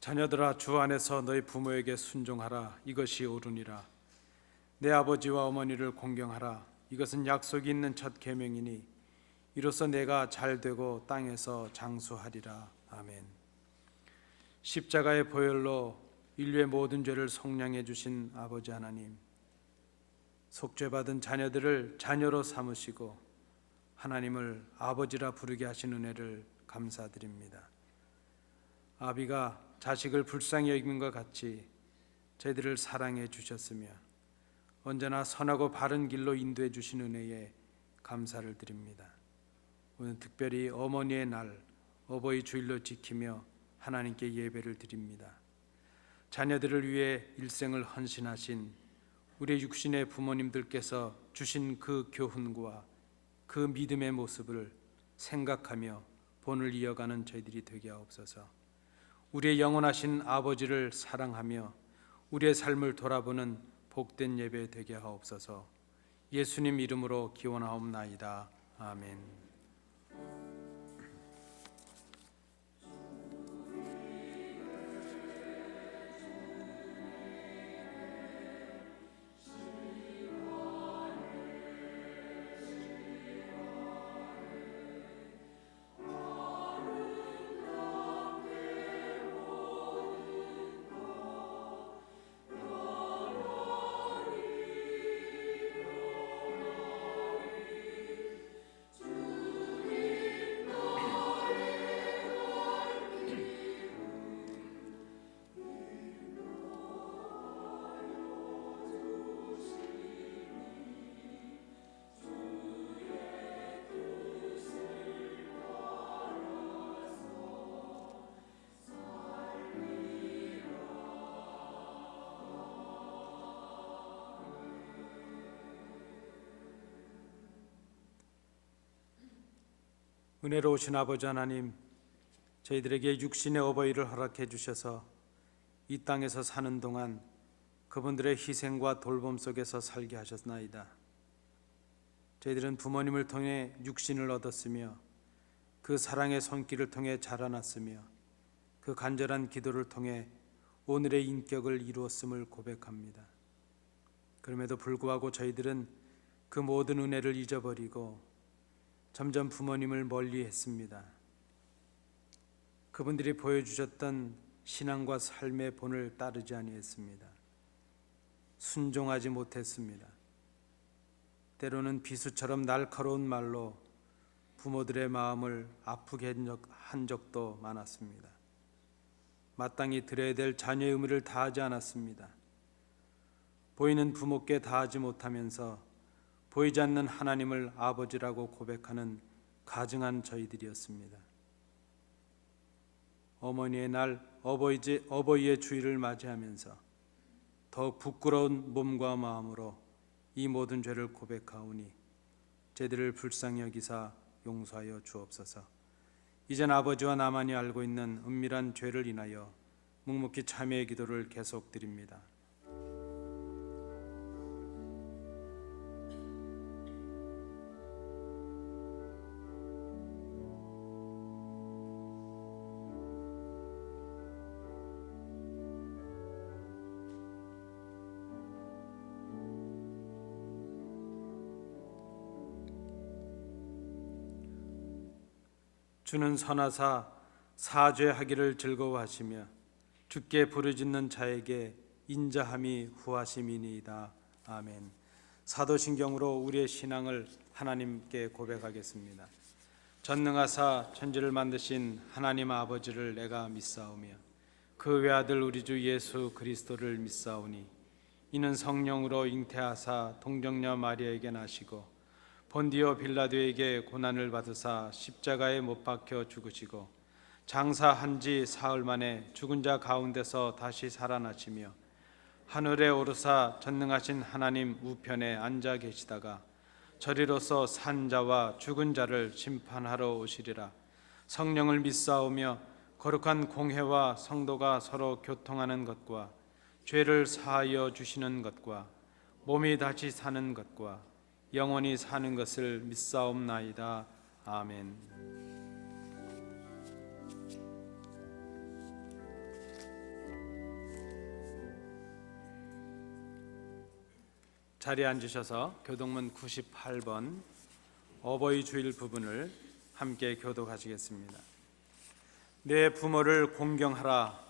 자녀들아, 주 안에서 너희 부모에게 순종하라. 이것이 옳으니라. 내 아버지와 어머니를 공경하라. 이것은 약속이 있는 첫 계명이니 이로써 내가 잘되고 땅에서 장수하리라. 아멘. 십자가의 보혈로 인류의 모든 죄를 속량해 주신 아버지 하나님, 속죄받은 자녀들을 자녀로 삼으시고 하나님을 아버지라 부르게 하신 은혜를 감사드립니다. 아비가 자식을 불쌍히 여김과 같이 저희들을 사랑해 주셨으며 언제나 선하고 바른 길로 인도해 주신 은혜에 감사를 드립니다. 오늘 특별히 어머니의 날, 어버이 주일로 지키며 하나님께 예배를 드립니다. 자녀들을 위해 일생을 헌신하신 우리 육신의 부모님들께서 주신 그 교훈과 그 믿음의 모습을 생각하며 본을 이어가는 저희들이 되게 하옵소서. 우리의 영원하신 아버지를 사랑하며 우리의 삶을 돌아보는 복된 예배 되게 하옵소서. 예수님 이름으로 기원하옵나이다. 아멘. 은혜로우신 아버지 하나님, 저희들에게 육신의 어버이를 허락해 주셔서 이 땅에서 사는 동안 그분들의 희생과 돌봄 속에서 살게 하셨나이다. 저희들은 부모님을 통해 육신을 얻었으며 그 사랑의 손길을 통해 자라났으며 그 간절한 기도를 통해 오늘의 인격을 이루었음을 고백합니다. 그럼에도 불구하고 저희들은 그 모든 은혜를 잊어버리고 점점 부모님을 멀리했습니다. 그분들이 보여주셨던 신앙과 삶의 본을 따르지 아니했습니다. 순종하지 못했습니다. 때로는 비수처럼 날카로운 말로 부모들의 마음을 아프게 한 적도 많았습니다. 마땅히 드려야 될 자녀의 의무를 다하지 않았습니다. 보이는 부모께 다하지 못하면서 보이지 않는 하나님을 아버지라고 고백하는 가증한 저희들이었습니다. 어머니의 날, 어버이의 주일을 맞이하면서 더욱 부끄러운 몸과 마음으로 이 모든 죄를 고백하오니 저희들을 불쌍히 여기사 용서하여 주옵소서. 이젠 아버지와 나만이 알고 있는 은밀한 죄를 인하여 묵묵히 참회의 기도를 계속 드립니다. 주는 선하사 사죄하기를 즐거워하시며 주께 부르짖는 자에게 인자함이 후하심이니이다. 아멘. 사도신경으로 우리의 신앙을 하나님께 고백하겠습니다. 전능하사 천지를 만드신 하나님 아버지를 내가 믿사오며 그 외아들 우리 주 예수 그리스도를 믿사오니 이는 성령으로 잉태하사 동정녀 마리아에게 나시고 본디오 빌라도에게 고난을 받으사 십자가에 못 박혀 죽으시고 장사한 지 사흘 만에 죽은 자 가운데서 다시 살아나시며 하늘에 오르사 전능하신 하나님 우편에 앉아 계시다가 저리로서 산 자와 죽은 자를 심판하러 오시리라. 성령을 믿사오며 거룩한 공회와 성도가 서로 교통하는 것과 죄를 사하여 주시는 것과 몸이 다시 사는 것과 영원히 사는 것을 믿사옵나이다. 아멘. 자리에 앉으셔서 교독문 98번 어버이 주일 부분을 함께 교독하시겠습니다. 내 부모를 공경하라.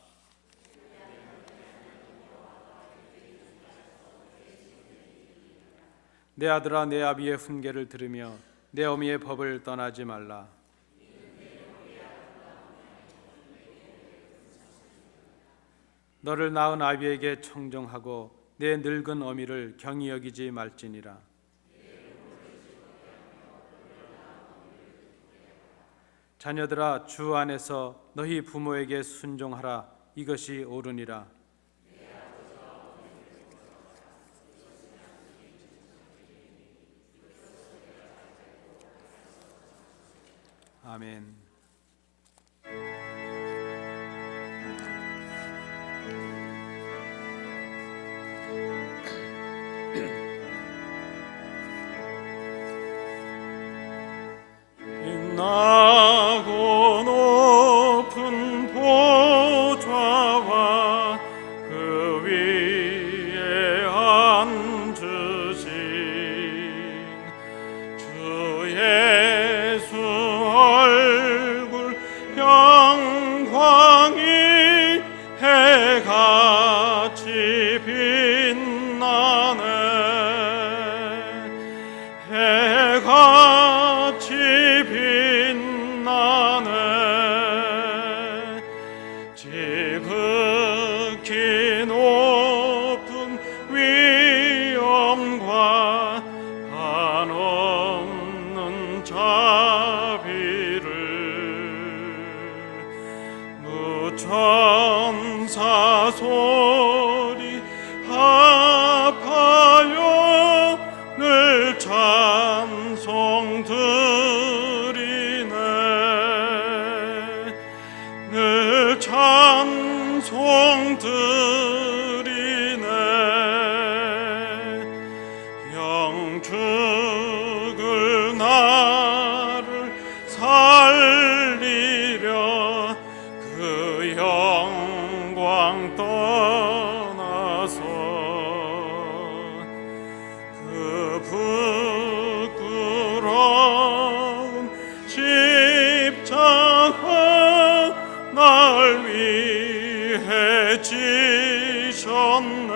내 아들아, 내 아비의 훈계를 들으며 내 어미의 법을 떠나지 말라. 너를 낳은 아비에게 청정하고 내 늙은 어미를 경히 여기지 말지니라. 자녀들아, 주 안에서 너희 부모에게 순종하라. 이것이 옳으니라. 아멘. 빛나고 높은 보좌와 그 위에 앉으신 주 예수 얼굴 영광이 해같이 빛나네. 해같이 빛나네. 지극히 높은 위엄과 한없는 자비를 무천사 소리 합하여 늘 찬송 드리네. 늘 찬송 드리네. 영죽을 나를 살리려 그 영광 떠나서 그 부끄러운 십자가 날 위해 지셨네.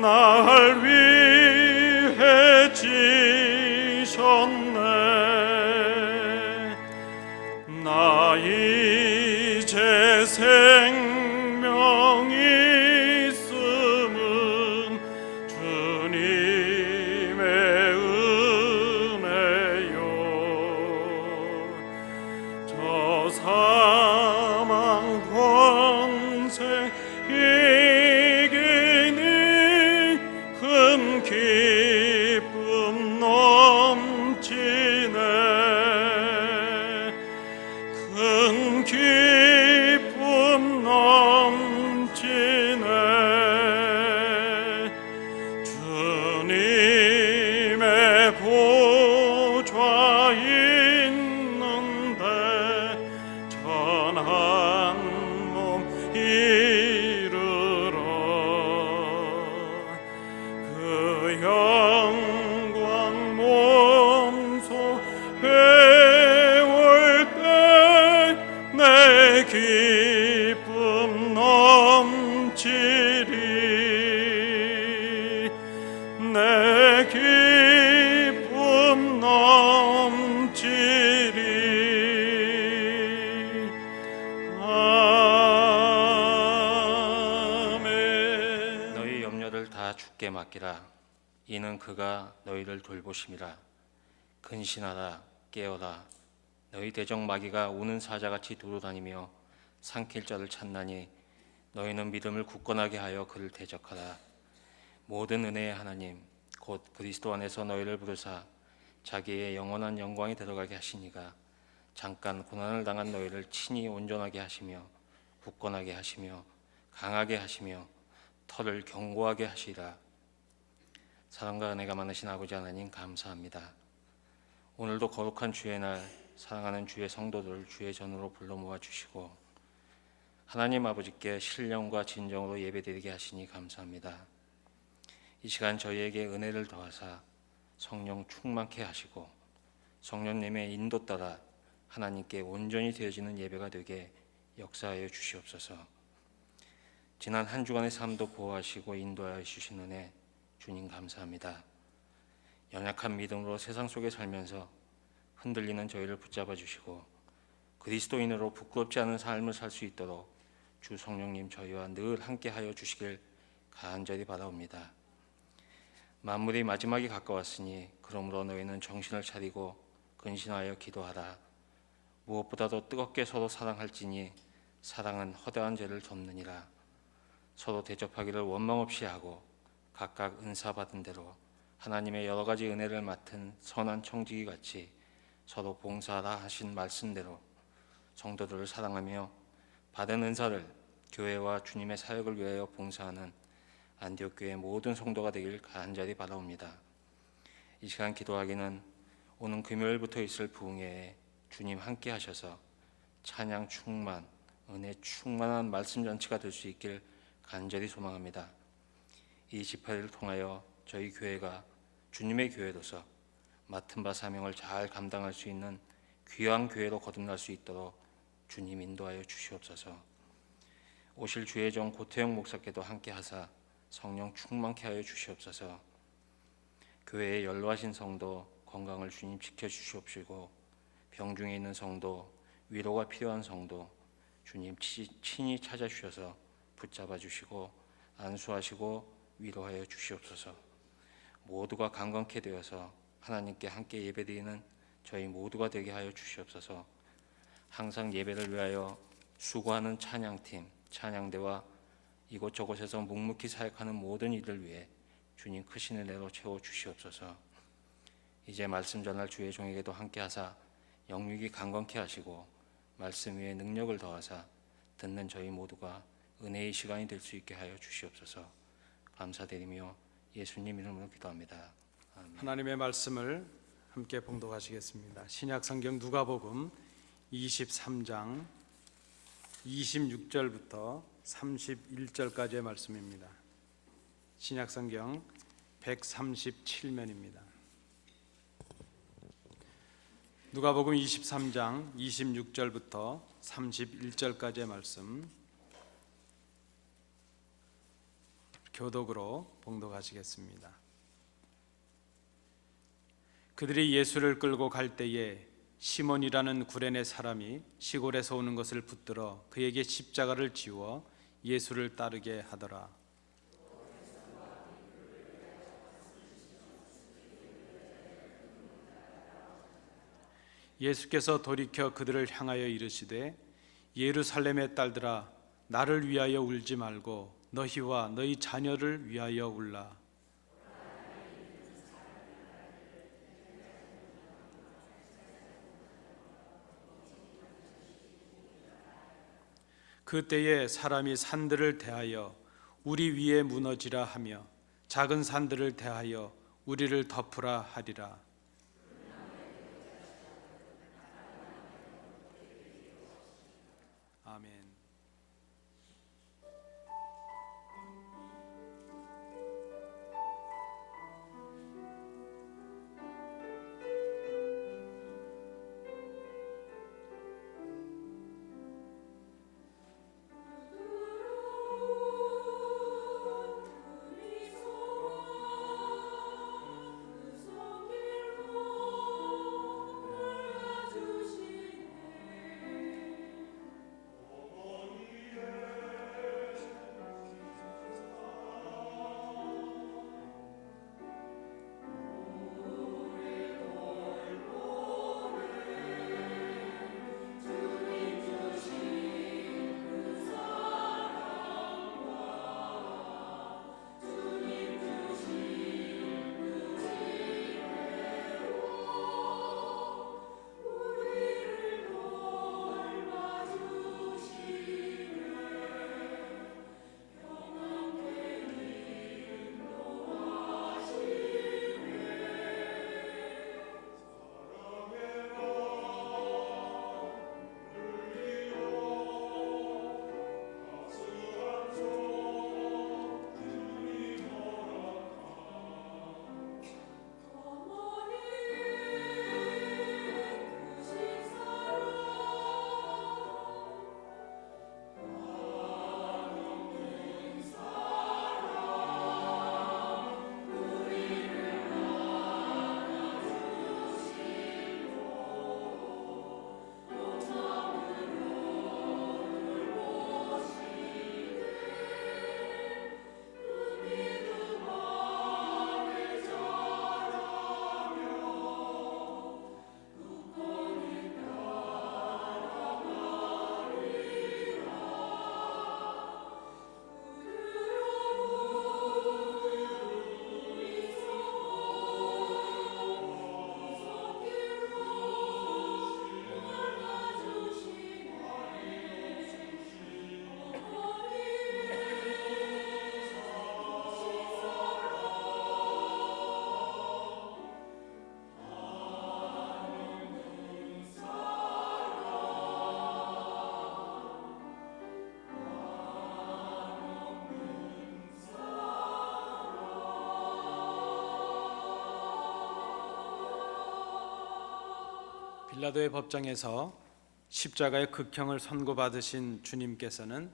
날 위해 지셨네. 나 이제 생명이 있음은 주님의 은혜요. 저 사망 권세 이기니 큰 기쁨 넘치네. 큰 기쁨 넘치네. 주님의 보좌 있는데 천한 몸 이르러 그 영광 몸소 배울 때 내 기쁨 넘치리. 내 기쁨 넘치리. 아멘. 너희 염려를 다 주께 맡기라. 이는 그가 너희를 돌보심이라. 근신하라, 깨어라. 너희 대적 마귀가 우는 사자같이 두루다니며 삼킬 자를 찾나니 너희는 믿음을 굳건하게 하여 그를 대적하라. 모든 은혜의 하나님 곧 그리스도 안에서 너희를 부르사 자기의 영원한 영광에 들어가게 하시니가 잠깐 고난을 당한 너희를 친히 온전하게 하시며 굳건하게 하시며 강하게 하시며 털을 견고하게 하시라. 사랑과 은혜가 많으신 아버지 하나님 감사합니다. 오늘도 거룩한 주의 날 사랑하는 주의 성도들을 주의 전으로 불러 모아 주시고 하나님 아버지께 신령과 진정으로 예배드리게 하시니 감사합니다. 이 시간 저희에게 은혜를 더하사 성령 충만케 하시고 성령님의 인도 따라 하나님께 온전히 되어지는 예배가 되게 역사하여 주시옵소서. 지난 한 주간의 삶도 보호하시고 인도하여 주신 은혜 주님 감사합니다. 연약한 믿음으로 세상 속에 살면서 흔들리는 저희를 붙잡아 주시고 그리스도인으로 부끄럽지 않은 삶을 살 수 있도록 주 성령님 저희와 늘 함께하여 주시길 간절히 바라옵니다. 만물이 마지막이 가까웠으니 그러므로 너희는 정신을 차리고 근신하여 기도하라. 무엇보다도 뜨겁게 서로 사랑할지니 사랑은 허다한 죄를 덮느니라. 서로 대접하기를 원망 없이 하고 각각 은사 받은 대로 하나님의 여러 가지 은혜를 맡은 선한 청지기 같이 서로 봉사하라 하신 말씀대로 성도들을 사랑하며 받은 은사를 교회와 주님의 사역을 위하여 봉사하는 안디옥 교회 모든 성도가 되길 간절히 바라옵니다. 이 시간 기도하기는 오는 금요일부터 있을 부흥회에 주님 함께 하셔서 찬양 충만, 은혜 충만한 말씀 잔치가 될 수 있길 간절히 소망합니다. 이 집회를 통하여 저희 교회가 주님의 교회로서 맡은 바 사명을 잘 감당할 수 있는 귀한 교회로 거듭날 수 있도록 주님 인도하여 주시옵소서. 오실 주의 종 고태영 목사께도 함께 하사 성령 충만케 하여 주시옵소서. 교회에 연로하신 성도 건강을 주님 지켜주시옵시고 병중에 있는 성도, 위로가 필요한 성도 주님 친히 찾아주셔서 붙잡아 주시고 안수하시고 위로하여 주시옵소서. 모두가 강건케 되어서 하나님께 함께 예배드리는 저희 모두가 되게 하여 주시옵소서. 항상 예배를 위하여 수고하는 찬양팀, 찬양대와 이곳저곳에서 묵묵히 사역하는 모든 이들 위해 주님 크신 은혜로 채워 주시옵소서. 이제 말씀 전할 주의 종에게도 함께 하사 영육이 강건케 하시고 말씀 위에 능력을 더하사 듣는 저희 모두가 은혜의 시간이 될 수 있게 하여 주시옵소서. 감사드리며 예수님 이름으로 기도합니다. 아멘. 하나님의 말씀을 함께 봉독하시겠습니다. 신약 성경 누가복음 23장 26절부터 31절까지의 말씀입니다. 신약 성경 137면입니다. 누가복음 23장 26절부터 31절까지의 말씀 교독으로 봉독하시겠습니다. 그들이 예수를 끌고 갈 때에 시몬이라는 구레네 사람이 시골에서 오는 것을 붙들어 그에게 십자가를 지워 예수를 따르게 하더라. 예수께서 돌이켜 그들을 향하여 이르시되 예루살렘의 딸들아 나를 위하여 울지 말고 너희와 너희 자녀를 위하여 울라. 그때에 사람이 산들을 대하여 우리 위에 무너지라 하며 작은 산들을 대하여 우리를 덮으라 하리라. 아멘. 빌라도의 법정에서 십자가의 극형을 선고받으신 주님께서는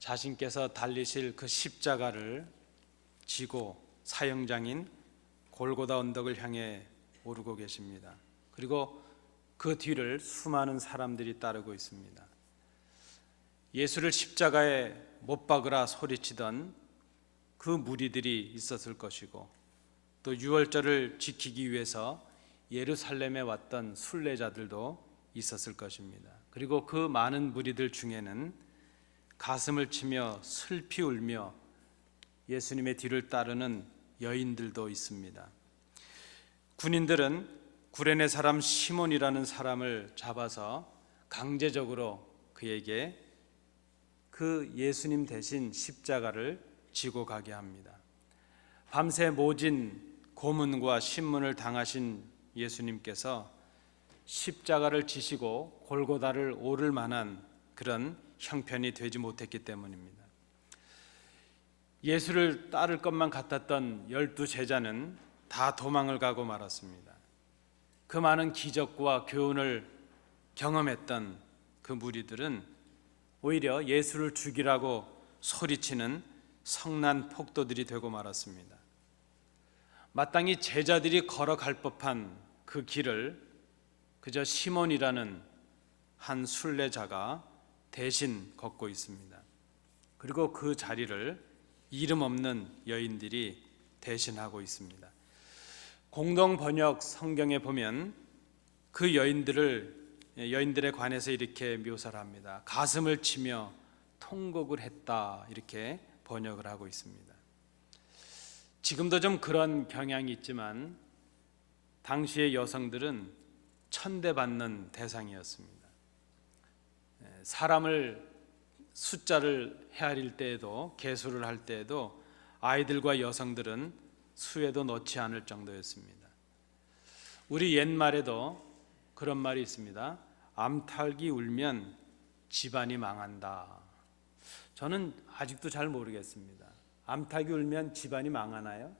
자신께서 달리실 그 십자가를 지고 사형장인 골고다 언덕을 향해 오르고 계십니다. 그리고 그 뒤를 수많은 사람들이 따르고 있습니다. 예수를 십자가에 못 박으라 소리치던 그 무리들이 있었을 것이고, 또 유월절을 지키기 위해서 예루살렘에 왔던 순례자들도 있었을 것입니다. 그리고 그 많은 무리들 중에는 가슴을 치며 슬피 울며 예수님의 뒤를 따르는 여인들도 있습니다. 군인들은 구레네 사람 시몬이라는 사람을 잡아서 강제적으로 그에게 그 예수님 대신 십자가를 지고 가게 합니다. 밤새 모진 고문과 신문을 당하신 예수님께서 십자가를 지시고 골고다를 오를 만한 그런 형편이 되지 못했기 때문입니다. 예수를 따를 것만 같았던 12제자는 다 도망을 가고 말았습니다. 그 많은 기적과 교훈을 경험했던 그 무리들은 오히려 예수를 죽이라고 소리치는 성난 폭도들이 되고 말았습니다. 마땅히 제자들이 걸어갈 법한 그 길을 그저 시몬이라는 한 순례자가 대신 걷고 있습니다. 그리고 그 자리를 이름 없는 여인들이 대신하고 있습니다. 공동 번역 성경에 보면 그 여인들에 관해서 이렇게 묘사를 합니다. 가슴을 치며 통곡을 했다, 이렇게 번역을 하고 있습니다. 지금도 좀 그런 경향이 있지만 당시의 여성들은 천대받는 대상이었습니다. 사람을 숫자를 헤아릴 때에도, 계수를 할 때에도 아이들과 여성들은 수에도 넣지 않을 정도였습니다. 우리 옛말에도 그런 말이 있습니다. 암탉이 울면 집안이 망한다. 저는 아직도 잘 모르겠습니다. 암탉이 울면 집안이 망하나요?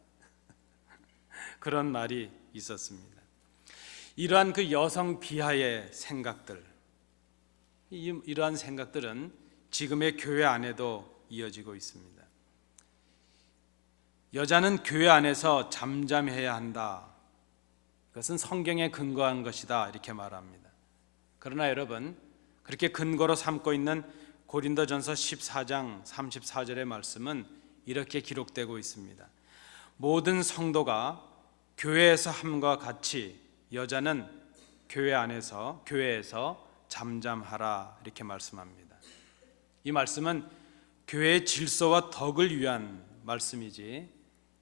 그런 말이 있었습니다. 이러한 그 여성 비하의 생각들, 이러한 생각들은 지금의 교회 안에도 이어지고 있습니다. 여자는 교회 안에서 잠잠해야 한다. 그것은 성경에 근거한 것이다, 이렇게 말합니다. 그러나 여러분, 그렇게 근거로 삼고 있는 고린도전서 14장 34절의 말씀은 이렇게 기록되고 있습니다. 모든 성도가 교회에서 함과 같이 여자는 교회에서 잠잠하라, 이렇게 말씀합니다. 이 말씀은 교회의 질서와 덕을 위한 말씀이지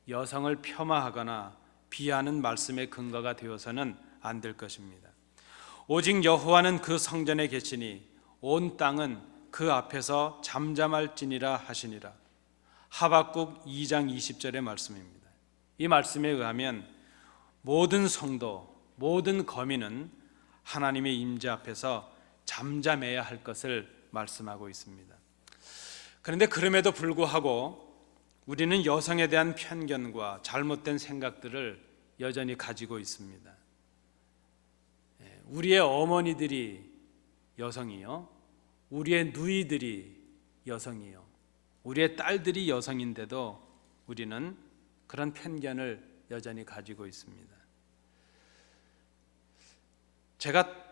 여성을 폄하하거나 비하하는 말씀의 근거가 되어서는 안 될 것입니다. 오직 여호와는 그 성전에 계시니 온 땅은 그 앞에서 잠잠할지니라 하시니라. 하박국 2장 20절의 말씀입니다. 이 말씀에 의하면 모든 성도, 모든 거민은 하나님의 임재 앞에서 잠잠해야 할 것을 말씀하고 있습니다. 그런데 그럼에도 불구하고 우리는 여성에 대한 편견과 잘못된 생각들을 여전히 가지고 있습니다. 우리의 어머니들이 여성이요, 우리의 누이들이 여성이요, 우리의 딸들이 여성인데도 우리는 그런 편견을 여전히 가지고 있습니다. 제가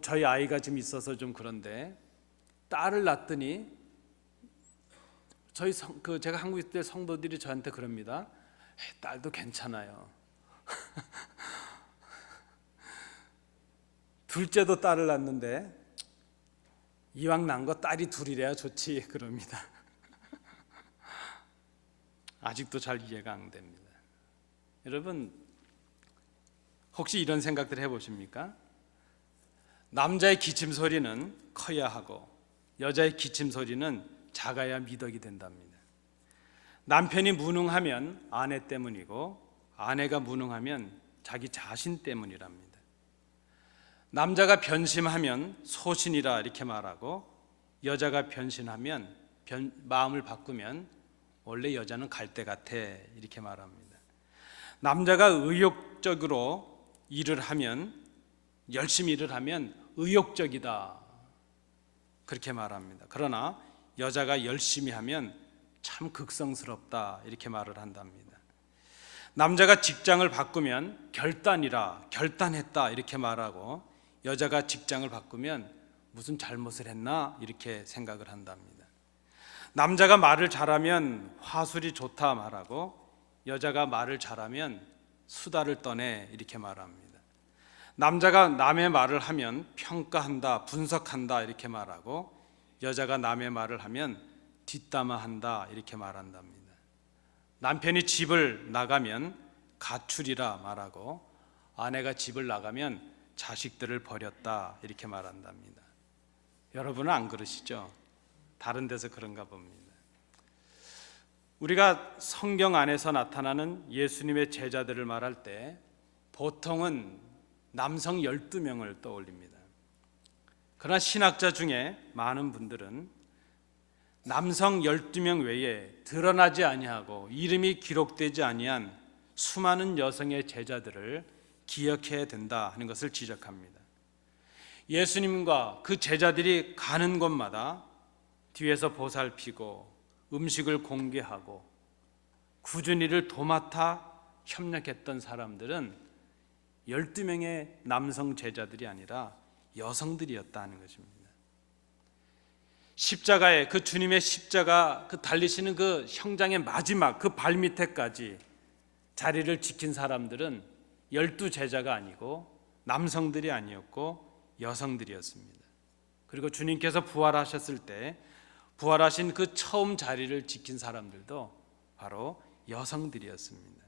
저희 아이가 지금 있어서 좀 그런데 딸을 낳았더니 제가 한국에 있을 때 성도들이 저한테 그럽니다. 딸도 괜찮아요. 둘째도 딸을 낳았는데 이왕 난 거 딸이 둘이래야 좋지, 그럽니다. 아직도 잘 이해가 안 됩니다. 여러분, 혹시 이런 생각들 해보십니까? 남자의 기침 소리는 커야 하고 여자의 기침 소리는 작아야 미덕이 된답니다. 남편이 무능하면 아내 때문이고 아내가 무능하면 자기 자신 때문이랍니다. 남자가 변심하면 소신이라 이렇게 말하고 여자가 변신하면 마음을 바꾸면 원래 여자는 갈대 같아 이렇게 말합니다. 남자가 의욕적으로 일을 하면 열심히 일을 하면 의욕적이다, 그렇게 말합니다. 그러나 여자가 열심히 하면 참 극성스럽다, 이렇게 말을 한답니다. 남자가 직장을 바꾸면 결단이라, 결단했다, 이렇게 말하고, 여자가 직장을 바꾸면 무슨 잘못을 했나, 이렇게 생각을 한답니다. 남자가 말을 잘하면 화술이 좋다 말하고, 여자가 말을 잘하면 수다를 떠내, 이렇게 말합니다. 남자가 남의 말을 하면 평가한다, 분석한다, 이렇게 말하고, 여자가 남의 말을 하면 뒷담화한다, 이렇게 말한답니다. 남편이 집을 나가면 가출이라 말하고, 아내가 집을 나가면 자식들을 버렸다, 이렇게 말한답니다. 여러분은 안 그러시죠? 다른 데서 그런가 봅니다. 우리가 성경 안에서 나타나는 예수님의 제자들을 말할 때 보통은 남성 12명을 떠올립니다. 그러나 신학자 중에 많은 분들은 남성 12명 외에 드러나지 아니하고 이름이 기록되지 아니한 수많은 여성의 제자들을 기억해야 된다 하는 것을 지적합니다. 예수님과 그 제자들이 가는 곳마다 뒤에서 보살피고 음식을 공개하고 굳은 일을 도맡아 협력했던 사람들은 12명의 남성 제자들이 아니라 여성들이었다는 것입니다. 십자가에, 그 주님의 십자가 그 달리시는 그 형장의 마지막 그 발밑에까지 자리를 지킨 사람들은 12제자가 아니고 남성들이 아니었고 여성들이었습니다. 그리고 주님께서 부활하셨을 때 부활하신 그 처음 자리를 지킨 사람들도 바로 여성들이었습니다.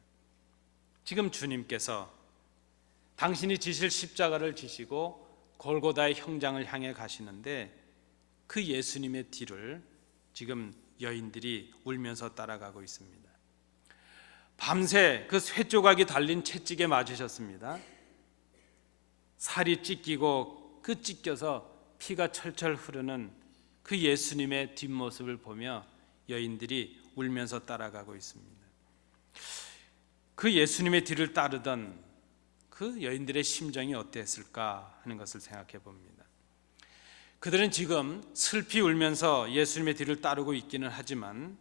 지금 주님께서 당신이 지실 십자가를 지시고 골고다의 형장을 향해 가시는데 그 예수님의 뒤를 지금 여인들이 울면서 따라가고 있습니다. 밤새 그 쇠조각이 달린 채찍에 맞으셨습니다. 살이 찢기고 그 찢겨서 피가 철철 흐르는 그 예수님의 뒷모습을 보며 여인들이 울면서 따라가고 있습니다. 그 예수님의 뒤를 따르던 그 여인들의 심정이 어땠을까 하는 것을 생각해 봅니다. 그들은 지금 슬피 울면서 예수님의 뒤를 따르고 있기는 하지만,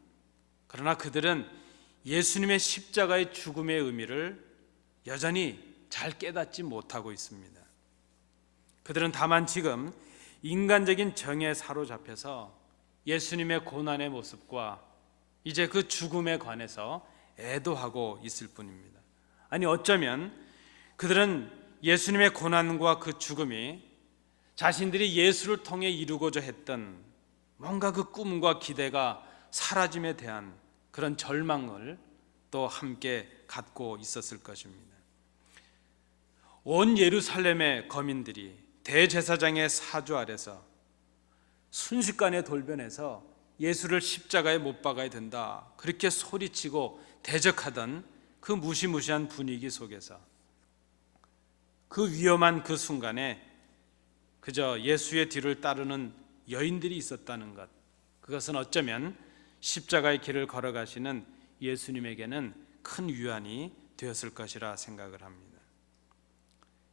그러나 그들은 예수님의 십자가의 죽음의 의미를 여전히 잘 깨닫지 못하고 있습니다. 그들은 다만 지금 인간적인 정에 사로잡혀서 예수님의 고난의 모습과 이제 그 죽음에 관해서 애도하고 있을 뿐입니다. 아니, 어쩌면 그들은 예수님의 고난과 그 죽음이 자신들이 예수를 통해 이루고자 했던 뭔가 그 꿈과 기대가 사라짐에 대한 그런 절망을 또 함께 갖고 있었을 것입니다. 온 예루살렘의 거민들이 대제사장의 사주 아래서 순식간에 돌변해서 예수를 십자가에 못 박아야 된다, 그렇게 소리치고 대적하던 그 무시무시한 분위기 속에서 그 위험한 그 순간에 그저 예수의 뒤를 따르는 여인들이 있었다는 것, 그것은 어쩌면 십자가의 길을 걸어가시는 예수님에게는 큰 위안이 되었을 것이라 생각을 합니다.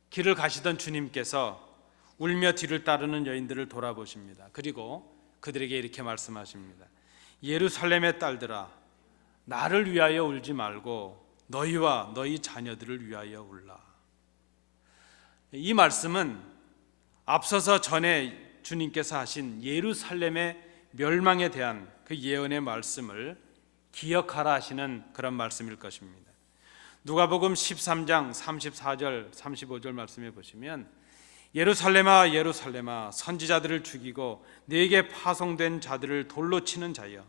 길을 가시던 주님께서 울며 뒤를 따르는 여인들을 돌아보십니다. 그리고 그들에게 이렇게 말씀하십니다. 예루살렘의 딸들아, 나를 위하여 울지 말고 너희와 너희 자녀들을 위하여 울라. 이 말씀은 앞서서 전에 주님께서 하신 예루살렘의 멸망에 대한 그 예언의 말씀을 기억하라 하시는 그런 말씀일 것입니다. 누가복음 13장 34절 35절 말씀해 보시면, 예루살렘아 예루살렘아 선지자들을 죽이고 네게 파송된 자들을 돌로 치는 자여,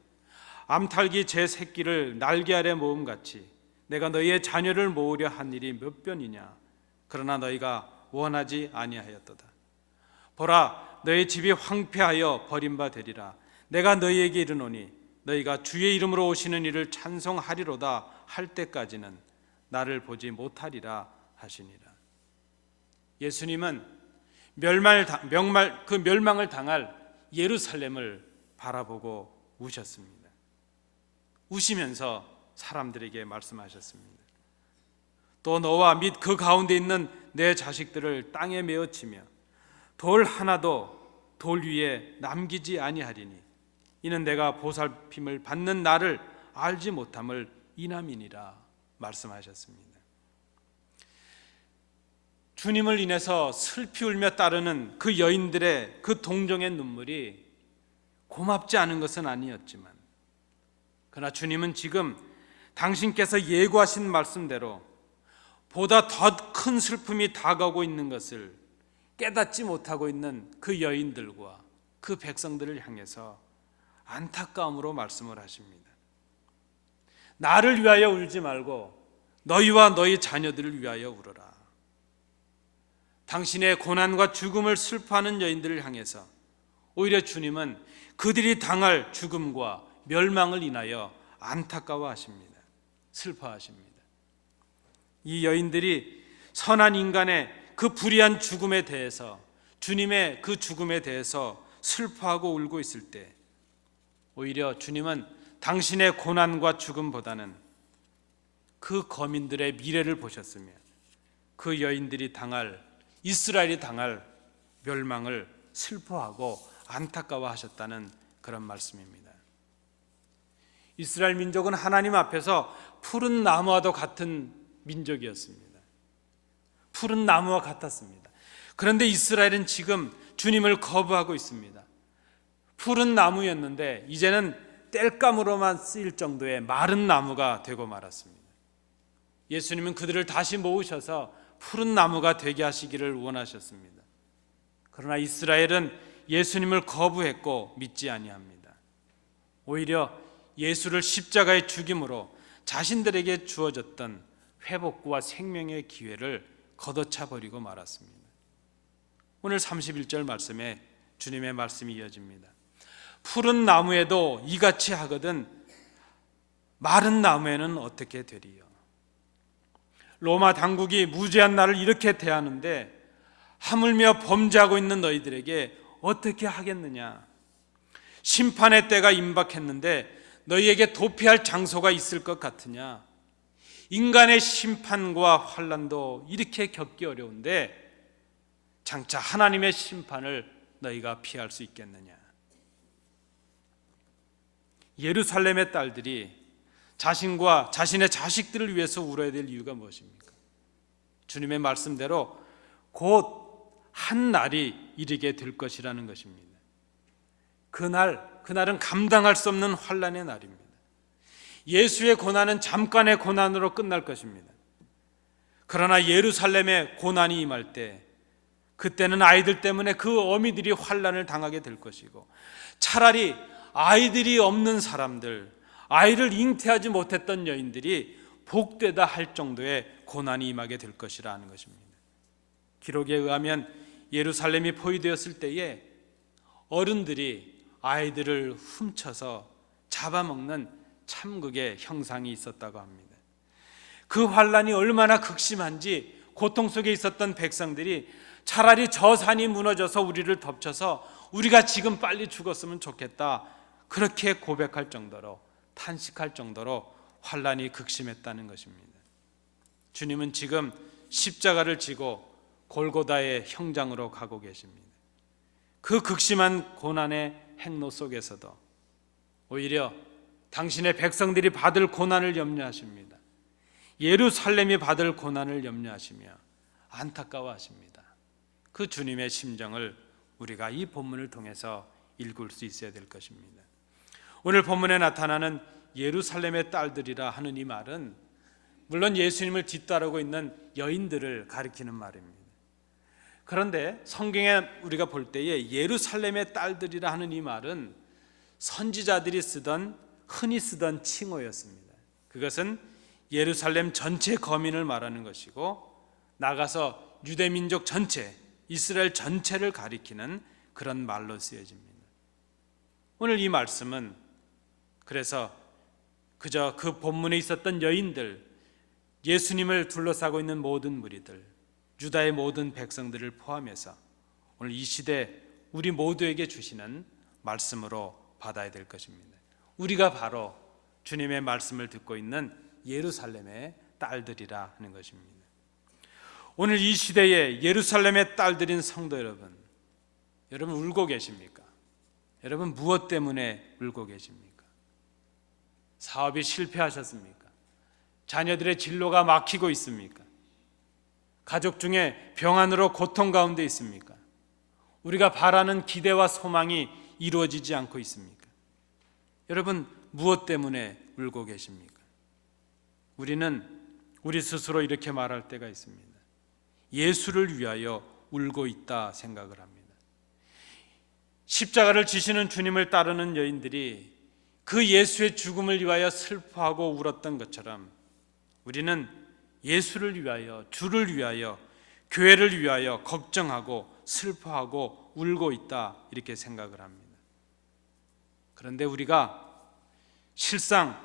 암탉이 제 새끼를 날개 아래 모음같이 내가 너희의 자녀를 모으려 한 일이 몇 번이냐. 그러나 너희가 원하지 아니하였도다. 보라, 너희 집이 황폐하여 버림바 되리라. 내가 너희에게 이르노니 너희가 주의 이름으로 오시는 이를 찬송하리로다 할 때까지는 나를 보지 못하리라 하시니라. 예수님은 멸망을 당할 예루살렘을 바라보고 우셨습니다. 우시면서 사람들에게 말씀하셨습니다. 또 너와 및 그 가운데 있는 내 자식들을 땅에 메어치며 돌 하나도 돌 위에 남기지 아니하리니 이는 내가 보살핌을 받는 나를 알지 못함을 인함이니라 말씀하셨습니다. 주님을 인해서 슬피 울며 따르는 그 여인들의 그 동정의 눈물이 고맙지 않은 것은 아니었지만, 그러나 주님은 지금 당신께서 예고하신 말씀대로 보다 더 큰 슬픔이 다가오고 있는 것을 깨닫지 못하고 있는 그 여인들과 그 백성들을 향해서 안타까움으로 말씀을 하십니다. 나를 위하여 울지 말고 너희와 너희 자녀들을 위하여 울어라. 당신의 고난과 죽음을 슬퍼하는 여인들을 향해서 오히려 주님은 그들이 당할 죽음과 멸망을 인하여 안타까워하십니다. 슬퍼하십니다. 이 여인들이 선한 인간의 그 불의한 죽음에 대해서, 주님의 그 죽음에 대해서 슬퍼하고 울고 있을 때 오히려 주님은 당신의 고난과 죽음보다는 그 거민들의 미래를 보셨으며 그 여인들이 이스라엘이 당할 멸망을 슬퍼하고 안타까워하셨다는 그런 말씀입니다. 이스라엘 민족은 하나님 앞에서 푸른 나무와도 같은 민족이었습니다. 푸른 나무와 같았습니다. 그런데 이스라엘은 지금 주님을 거부하고 있습니다. 푸른 나무였는데 이제는 땔감으로만 쓰일 정도의 마른 나무가 되고 말았습니다. 예수님은 그들을 다시 모으셔서 푸른 나무가 되게 하시기를 원하셨습니다. 그러나 이스라엘은 예수님을 거부했고 믿지 아니합니다. 오히려 예수를 십자가에 죽임으로 자신들에게 주어졌던 회복과 생명의 기회를 걷어차 버리고 말았습니다. 오늘 31절 말씀에 주님의 말씀이 이어집니다. 푸른 나무에도 이같이 하거든 마른 나무에는 어떻게 되리요? 로마 당국이 무죄한 나를 이렇게 대하는데 하물며 범죄하고 있는 너희들에게 어떻게 하겠느냐? 심판의 때가 임박했는데 너희에게 도피할 장소가 있을 것 같으냐? 인간의 심판과 환난도 이렇게 겪기 어려운데 장차 하나님의 심판을 너희가 피할 수 있겠느냐? 예루살렘의 딸들이 자신과 자신의 자식들을 위해서 울어야 될 이유가 무엇입니까? 주님의 말씀대로 곧 한 날이 이르게 될 것이라는 것입니다. 그날은 감당할 수 없는 환난의 날입니다. 예수의 고난은 잠깐의 고난으로 끝날 것입니다. 그러나 예루살렘의 고난이 임할 때 그때는 아이들 때문에 그 어미들이 환난을 당하게 될 것이고 차라리 아이들이 없는 사람들, 아이를 잉태하지 못했던 여인들이 복되다 할 정도의 고난이 임하게 될 것이라는 것입니다. 기록에 의하면 예루살렘이 포위되었을 때에 어른들이 아이들을 훔쳐서 잡아먹는 참극의 형상이 있었다고 합니다. 그 환란이 얼마나 극심한지 고통 속에 있었던 백성들이 차라리 저 산이 무너져서 우리를 덮쳐서 우리가 지금 빨리 죽었으면 좋겠다, 그렇게 고백할 정도로, 탄식할 정도로 환란이 극심했다는 것입니다. 주님은 지금 십자가를 지고 골고다의 형장으로 가고 계십니다. 그 극심한 고난의 행로 속에서도 오히려 당신의 백성들이 받을 고난을 염려하십니다. 예루살렘이 받을 고난을 염려하시며 안타까워하십니다. 그 주님의 심정을 우리가 이 본문을 통해서 읽을 수 있어야 될 것입니다. 오늘 본문에 나타나는 예루살렘의 딸들이라 하는 이 말은 물론 예수님을 뒤따르고 있는 여인들을 가리키는 말입니다. 그런데 성경에 우리가 볼 때에 예루살렘의 딸들이라 하는 이 말은 선지자들이 흔히 쓰던 칭호였습니다. 그것은 예루살렘 전체 거민을 말하는 것이고 나가서 유대민족 전체, 이스라엘 전체를 가리키는 그런 말로 쓰여집니다. 오늘 이 말씀은 그래서 그저 그 본문에 있었던 여인들, 예수님을 둘러싸고 있는 모든 무리들, 유다의 모든 백성들을 포함해서 오늘 이 시대 우리 모두에게 주시는 말씀으로 받아야 될 것입니다. 우리가 바로 주님의 말씀을 듣고 있는 예루살렘의 딸들이라 하는 것입니다. 오늘 이 시대에 예루살렘의 딸들인 성도 여러분 울고 계십니까? 여러분 무엇 때문에 울고 계십니까? 사업이 실패하셨습니까? 자녀들의 진로가 막히고 있습니까? 가족 중에 병환으로 고통 가운데 있습니까? 우리가 바라는 기대와 소망이 이루어지지 않고 있습니까? 여러분 무엇 때문에 울고 계십니까? 우리는 우리 스스로 이렇게 말할 때가 있습니다. 예수를 위하여 울고 있다 생각을 합니다. 십자가를 지시는 주님을 따르는 여인들이 그 예수의 죽음을 위하여 슬퍼하고 울었던 것처럼 우리는 예수를 위하여, 주를 위하여, 교회를 위하여 걱정하고 슬퍼하고 울고 있다 이렇게 생각을 합니다. 그런데 우리가 실상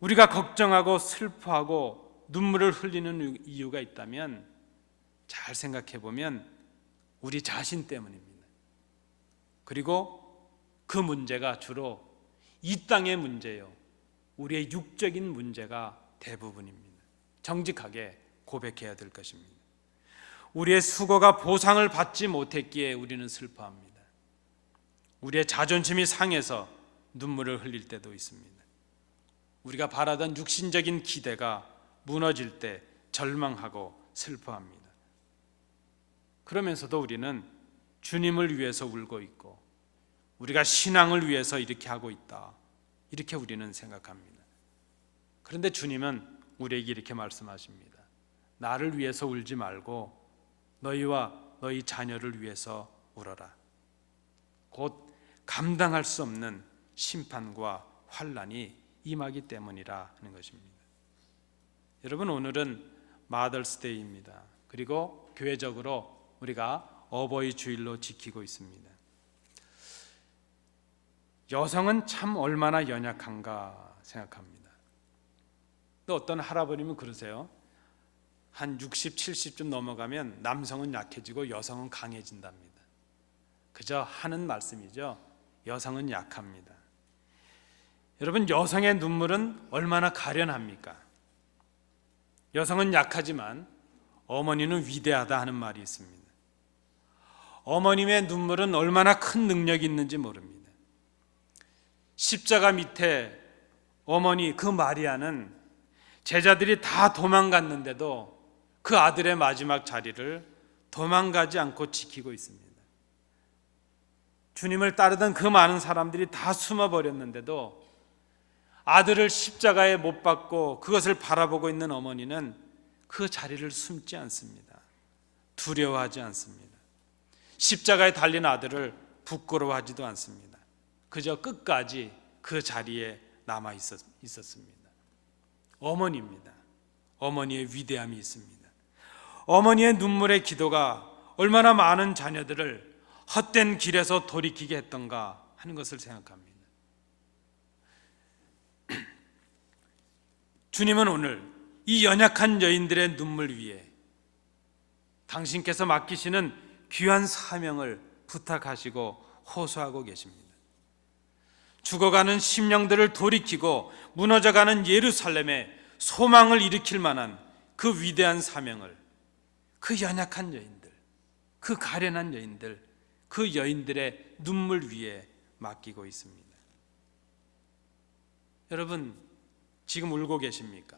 우리가 걱정하고 슬퍼하고 눈물을 흘리는 이유가 있다면 잘 생각해 보면 우리 자신 때문입니다. 그리고 그 문제가 주로 이 땅의 문제요, 우리의 육적인 문제가 대부분입니다. 정직하게 고백해야 될 것입니다. 우리의 수고가 보상을 받지 못했기에 우리는 슬퍼합니다. 우리의 자존심이 상해서 눈물을 흘릴 때도 있습니다. 우리가 바라던 육신적인 기대가 무너질 때 절망하고 슬퍼합니다. 그러면서도 우리는 주님을 위해서 울고 있고 우리가 신앙을 위해서 이렇게 하고 있다, 이렇게 우리는 생각합니다. 그런데 주님은 우리에게 이렇게 말씀하십니다. 나를 위해서 울지 말고 너희와 너희 자녀를 위해서 울어라. 곧 감당할 수 없는 심판과 환난이 임하기 때문이라 하는 것입니다. 여러분 오늘은 마더스데이입니다. 그리고 교회적으로 우리가 어버이 주일로 지키고 있습니다. 여성은 참 얼마나 연약한가 생각합니다. 또 어떤 할아버님은 그러세요. 한 60, 70쯤 넘어가면 남성은 약해지고 여성은 강해진답니다. 그저 하는 말씀이죠. 여성은 약합니다. 여러분 여성의 눈물은 얼마나 가련합니까? 여성은 약하지만 어머니는 위대하다 하는 말이 있습니다. 어머님의 눈물은 얼마나 큰 능력이 있는지 모릅니다. 십자가 밑에 어머니 그 마리아는 제자들이 다 도망갔는데도 그 아들의 마지막 자리를 도망가지 않고 지키고 있습니다. 주님을 따르던 그 많은 사람들이 다 숨어버렸는데도 아들을 십자가에 못 박고 그것을 바라보고 있는 어머니는 그 자리를 숨지 않습니다. 두려워하지 않습니다. 십자가에 달린 아들을 부끄러워하지도 않습니다. 그저 끝까지 그 자리에 남아 있었습니다. 어머니입니다. 어머니의 위대함이 있습니다. 어머니의 눈물의 기도가 얼마나 많은 자녀들을 헛된 길에서 돌이키게 했던가 하는 것을 생각합니다. 주님은 오늘 이 연약한 여인들의 눈물 위에 당신께서 맡기시는 귀한 사명을 부탁하시고 호소하고 계십니다. 죽어가는 심령들을 돌이키고 무너져가는 예루살렘에 소망을 일으킬 만한 그 위대한 사명을 그 연약한 여인들, 그 가련한 여인들, 그 여인들의 눈물 위에 맡기고 있습니다. 여러분 지금 울고 계십니까?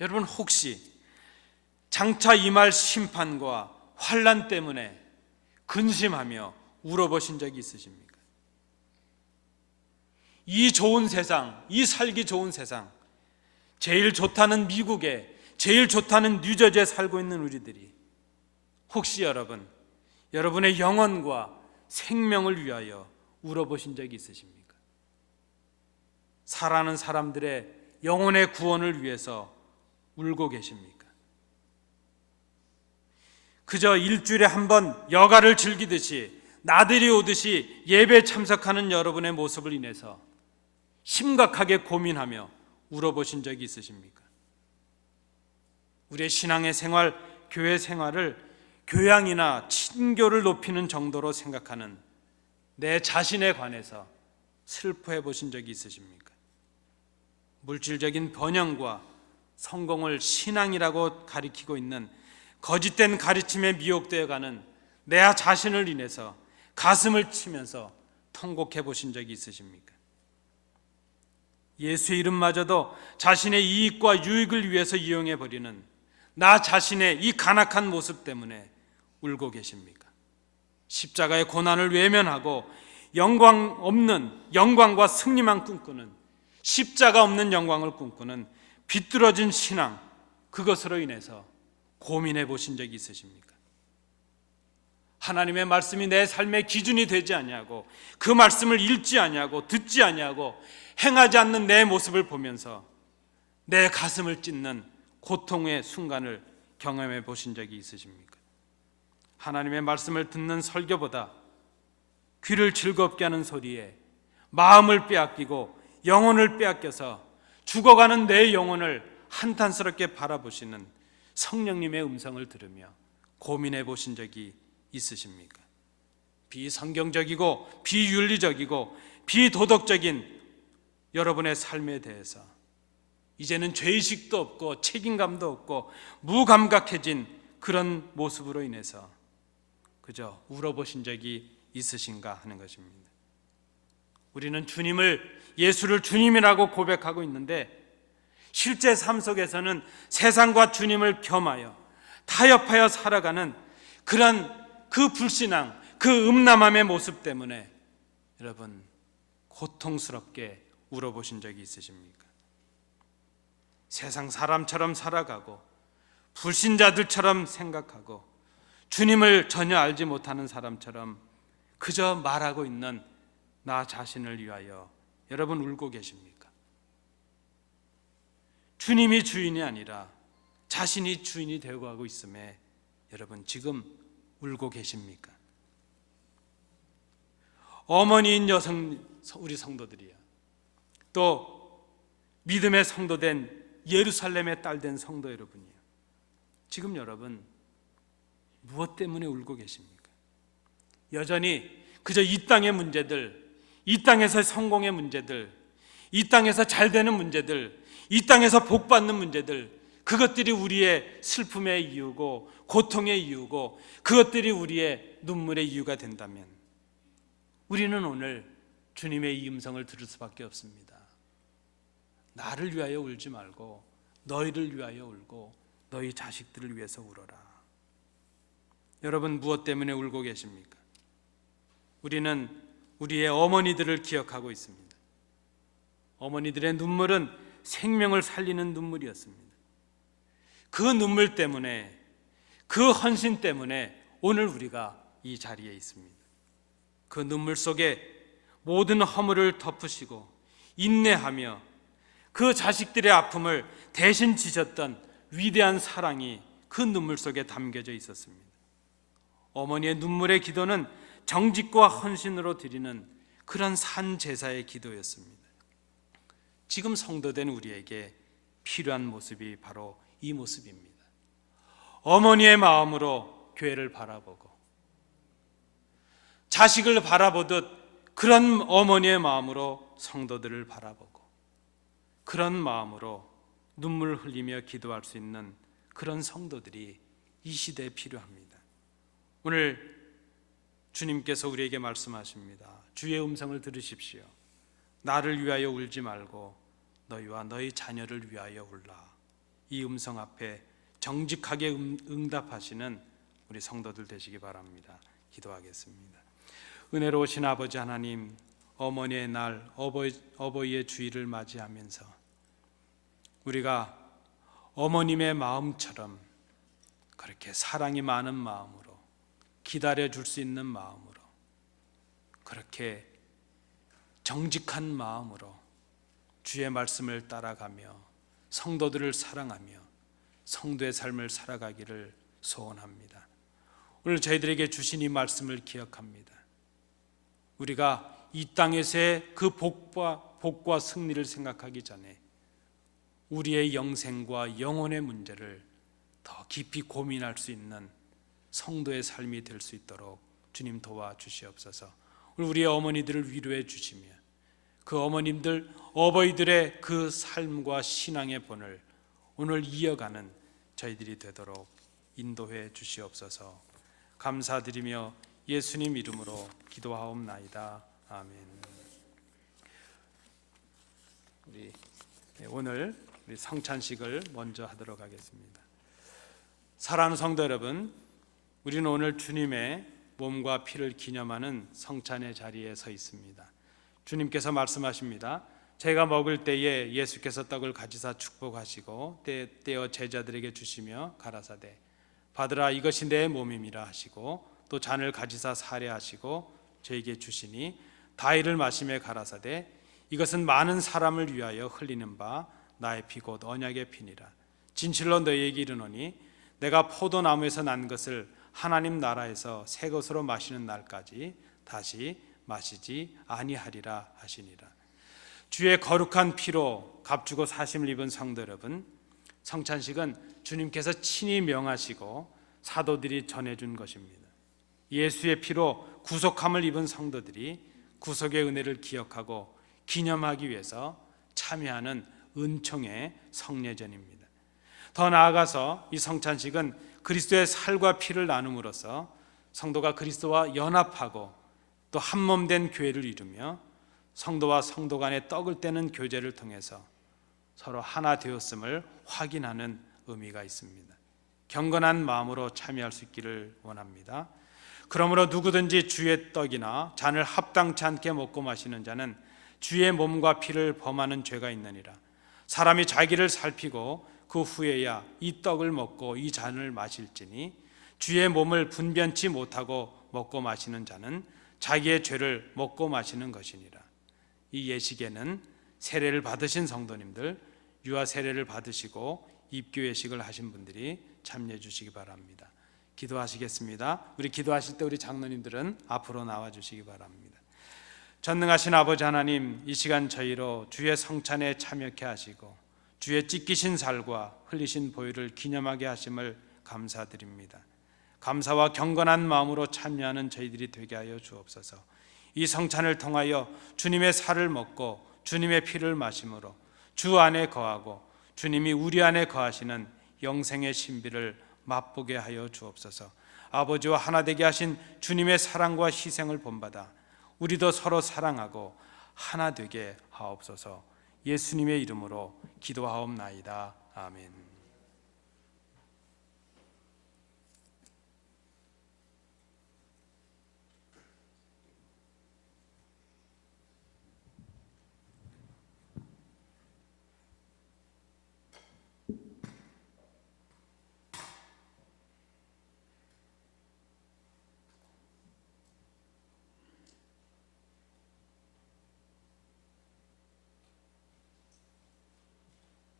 여러분 혹시 장차 임할 심판과 환난 때문에 근심하며 울어보신 적이 있으십니까? 이 좋은 세상, 이 살기 좋은 세상, 제일 좋다는 미국에, 제일 좋다는 뉴저지에 살고 있는 우리들이 혹시 여러분의 영혼과 생명을 위하여 울어보신 적이 있으십니까? 살아가는 사람들의 영혼의 구원을 위해서 울고 계십니까? 그저 일주일에 한 번 여가를 즐기듯이 나들이 오듯이 예배에 참석하는 여러분의 모습을 인해서 심각하게 고민하며 울어보신 적이 있으십니까? 우리의 신앙의 생활, 교회 생활을 교양이나 친교를 높이는 정도로 생각하는 내 자신에 관해서 슬퍼해 보신 적이 있으십니까? 물질적인 번영과 성공을 신앙이라고 가리키고 있는 거짓된 가르침에 미혹되어가는 내 자신을 인해서 가슴을 치면서 통곡해 보신 적이 있으십니까? 예수의 이름마저도 자신의 이익과 유익을 위해서 이용해 버리는 나 자신의 이 간악한 모습 때문에 울고 계십니까? 십자가의 고난을 외면하고 영광 없는 영광과 승리만 꿈꾸는, 십자가 없는 영광을 꿈꾸는 비뚤어진 신앙, 그것으로 인해서 고민해 보신 적이 있으십니까? 하나님의 말씀이 내 삶의 기준이 되지 아니하고 그 말씀을 읽지 아니하고 듣지 아니하고 행하지 않는 내 모습을 보면서 내 가슴을 찢는 고통의 순간을 경험해 보신 적이 있으십니까? 하나님의 말씀을 듣는 설교보다 귀를 즐겁게 하는 소리에 마음을 빼앗기고 영혼을 빼앗겨서 죽어가는 내 영혼을 한탄스럽게 바라보시는 성령님의 음성을 들으며 고민해 보신 적이 있으십니까? 비성경적이고 비윤리적이고 비도덕적인 여러분의 삶에 대해서 이제는 죄의식도 없고 책임감도 없고 무감각해진 그런 모습으로 인해서 그저 울어보신 적이 있으신가 하는 것입니다. 우리는 예수를 주님이라고 고백하고 있는데 실제 삶 속에서는 세상과 주님을 겸하여 타협하여 살아가는 그런 그 불신앙, 그 음란함의 모습 때문에 여러분 고통스럽게 울어보신 적이 있으십니까? 세상 사람처럼 살아가고 불신자들처럼 생각하고 주님을 전혀 알지 못하는 사람처럼 그저 말하고 있는 나 자신을 위하여 여러분 울고 계십니까? 주님이 주인이 아니라 자신이 주인이 되고 하고 있음에 여러분 지금 울고 계십니까? 어머니인 여성 우리 성도들이야, 또 믿음의 성도된 예루살렘의 딸된 성도 여러분이요, 지금 여러분 무엇 때문에 울고 계십니까? 여전히 그저 이 땅의 문제들, 이 땅에서 성공의 문제들, 이 땅에서 잘 되는 문제들, 이 땅에서 복 받는 문제들, 그것들이 우리의 슬픔의 이유고 고통의 이유고 그것들이 우리의 눈물의 이유가 된다면 우리는 오늘 주님의 이 음성을 들을 수밖에 없습니다. 나를 위하여 울지 말고 너희를 위하여 울고 너희 자식들을 위해서 울어라. 여러분 무엇 때문에 울고 계십니까? 우리는 우리의 어머니들을 기억하고 있습니다. 어머니들의 눈물은 생명을 살리는 눈물이었습니다. 그 눈물 때문에, 그 헌신 때문에 오늘 우리가 이 자리에 있습니다. 그 눈물 속에 모든 허물을 덮으시고 인내하며 그 자식들의 아픔을 대신 지셨던 위대한 사랑이 그 눈물 속에 담겨져 있었습니다. 어머니의 눈물의 기도는 정직과 헌신으로 드리는 그런 산 제사의 기도였습니다. 지금 성도된 우리에게 필요한 모습이 바로 이 모습입니다. 어머니의 마음으로 교회를 바라보고 자식을 바라보듯 그런 어머니의 마음으로 성도들을 바라보고 그런 마음으로 눈물 흘리며 기도할 수 있는 그런 성도들이 이 시대에 필요합니다. 오늘 주님께서 우리에게 말씀하십니다. 주의 음성을 들으십시오. 나를 위하여 울지 말고 너희와 너희 자녀를 위하여 울라. 이 음성 앞에 정직하게 응답하시는 우리 성도들 되시기 바랍니다. 기도하겠습니다. 은혜로우신 아버지 하나님, 어머니의 날, 어버이의 주일을 맞이하면서 우리가 어머님의 마음처럼 그렇게 사랑이 많은 마음으로 기다려줄 수 있는 마음으로 그렇게 정직한 마음으로 주의 말씀을 따라가며 성도들을 사랑하며 성도의 삶을 살아가기를 소원합니다. 오늘 저희들에게 주신 이 말씀을 기억합니다. 우리가 이 땅에서의 그 복과 승리를 생각하기 전에 우리의 영생과 영혼의 문제를 더 깊이 고민할 수 있는 성도의 삶이 될 수 있도록 주님 도와주시옵소서. 우리의 어머니들을 위로해 주시며 그 어머님들, 어버이들의 그 삶과 신앙의 본을 오늘 이어가는 저희들이 되도록 인도해 주시옵소서. 감사드리며 예수님 이름으로 기도하옵나이다. 아멘. 오늘 우리 성찬식을 먼저 하도록 하겠습니다. 사랑하는 성도 여러분, 우리는 오늘 주님의 몸과 피를 기념하는 성찬의 자리에 서 있습니다. 주님께서 말씀하십니다. 제가 먹을 때에 예수께서 떡을 가지사 축복하시고 떼어 제자들에게 주시며 가라사대 받으라 이것이 내 몸임이라 하시고 또 잔을 가지사 사례하시고 저에게 주시니 다 이를 마시며 가라사대 이것은 많은 사람을 위하여 흘리는 바 나의 피 곧 언약의 피니라. 진실로 너희에게 이르노니 내가 포도나무에서 난 것을 하나님 나라에서 새 것으로 마시는 날까지 다시 마시지 아니하리라 하시니라. 주의 거룩한 피로 값주고 사심을 입은 성도 여러분, 성찬식은 주님께서 친히 명하시고 사도들이 전해준 것입니다. 예수의 피로 구속함을 입은 성도들이 구속의 은혜를 기억하고 기념하기 위해서 참여하는 은총의 성례전입니다. 더 나아가서 이 성찬식은 그리스도의 살과 피를 나눔으로써 성도가 그리스도와 연합하고 또 한몸된 교회를 이루며 성도와 성도 간의 떡을 떼는 교제를 통해서 서로 하나 되었음을 확인하는 의미가 있습니다. 경건한 마음으로 참여할 수 있기를 원합니다. 그러므로 누구든지 주의 떡이나 잔을 합당치 않게 먹고 마시는 자는 주의 몸과 피를 범하는 죄가 있느니라. 사람이 자기를 살피고 그 후에야 이 떡을 먹고 이 잔을 마실지니 주의 몸을 분변치 못하고 먹고 마시는 자는 자기의 죄를 먹고 마시는 것이니라. 이 예식에는 세례를 받으신 성도님들, 유아 세례를 받으시고 입교 예식을 하신 분들이 참여해 주시기 바랍니다. 기도하시겠습니다. 우리 기도하실 때 우리 장로님들은 앞으로 나와 주시기 바랍니다. 전능하신 아버지 하나님, 이 시간 저희로 주의 성찬에 참여케 하시고 주의 찢기신 살과 흘리신 보혈을 기념하게 하심을 감사드립니다. 감사와 경건한 마음으로 참여하는 저희들이 되게 하여 주옵소서. 이 성찬을 통하여 주님의 살을 먹고 주님의 피를 마심으로 주 안에 거하고 주님이 우리 안에 거하시는 영생의 신비를 맛보게 하여 주옵소서. 아버지와 하나 되게 하신 주님의 사랑과 희생을 본받아 우리도 서로 사랑하고 하나 되게 하옵소서. 예수님의 이름으로 기도하옵나이다. 아멘.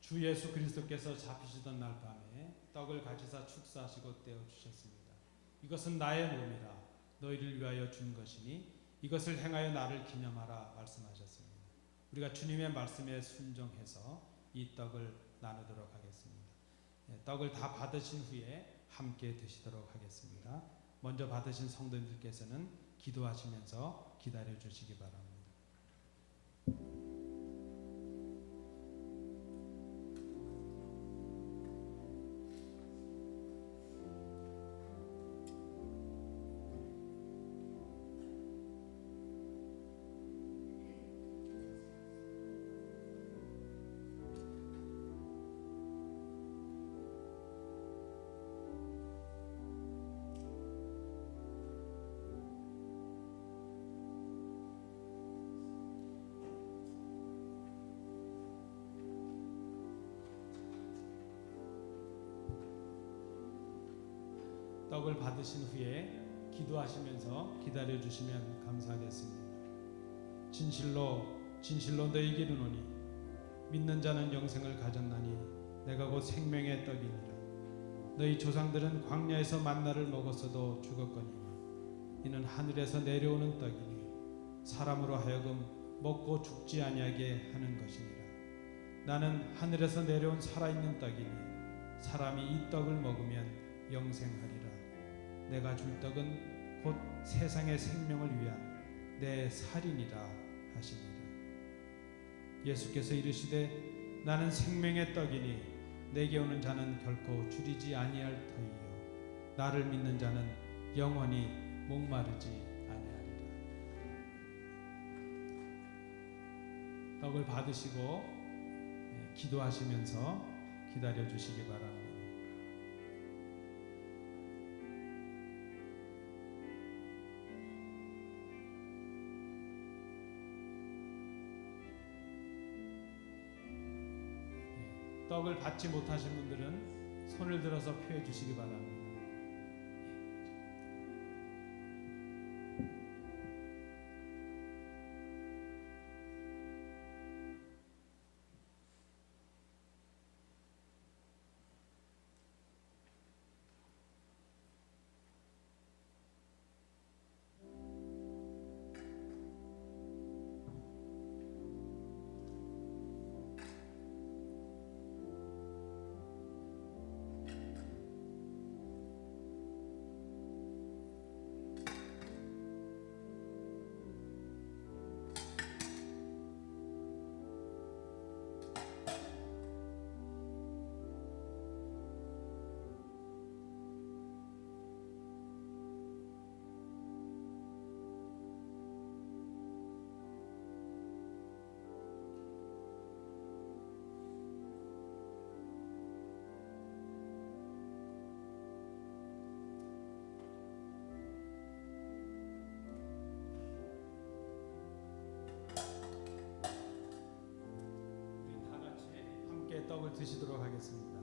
주 예수 그리스도께서 잡히시던 날 밤에 떡을 가지사 축사하시고 떼어 주셨습니다. 이것은 나의 몸이라 너희를 위하여 준 것이니 이것을 행하여 나를 기념하라 말씀하셨습니다. 우리가 주님의 말씀에 순종해서 이 떡을 나누도록 하겠습니다. 떡을 다 받으신 후에 함께 드시도록 하겠습니다. 먼저 받으신 성도님들께서는 기도하시면서 기다려 주시기 바랍니다. 떡을 받으신 후에 기도하시면서 기다려 주시면 감사하겠습니다. 진실로 너희에게 이르노니 믿는 자는 영생을 가졌나니 내가 곧 생명의 떡이니라. 너희 조상들은 광야에서 만나를 먹었어도 죽었거니와 이는 하늘에서 내려오는 떡이니 사람으로 하여금 먹고 죽지 아니하게 하는 것이니라. 나는 하늘에서 내려온 살아있는 떡이니 사람이 이 떡을 먹으면 영생하리라. 내가 줄 떡은 곧 세상의 생명을 위한 내 살이니라 하시니라. 예수께서 이르시되 나는 생명의 떡이니 내게 오는 자는 결코 줄이지 아니할 터이요 나를 믿는 자는 영원히 목마르지 아니하리라. 떡을 받으시고 기도하시면서 기다려 주시기 바랍니다. 떡을 받지 못하신 분들은 손을 들어서 표해 주시기 바랍니다. 떡을 드시도록 하겠습니다.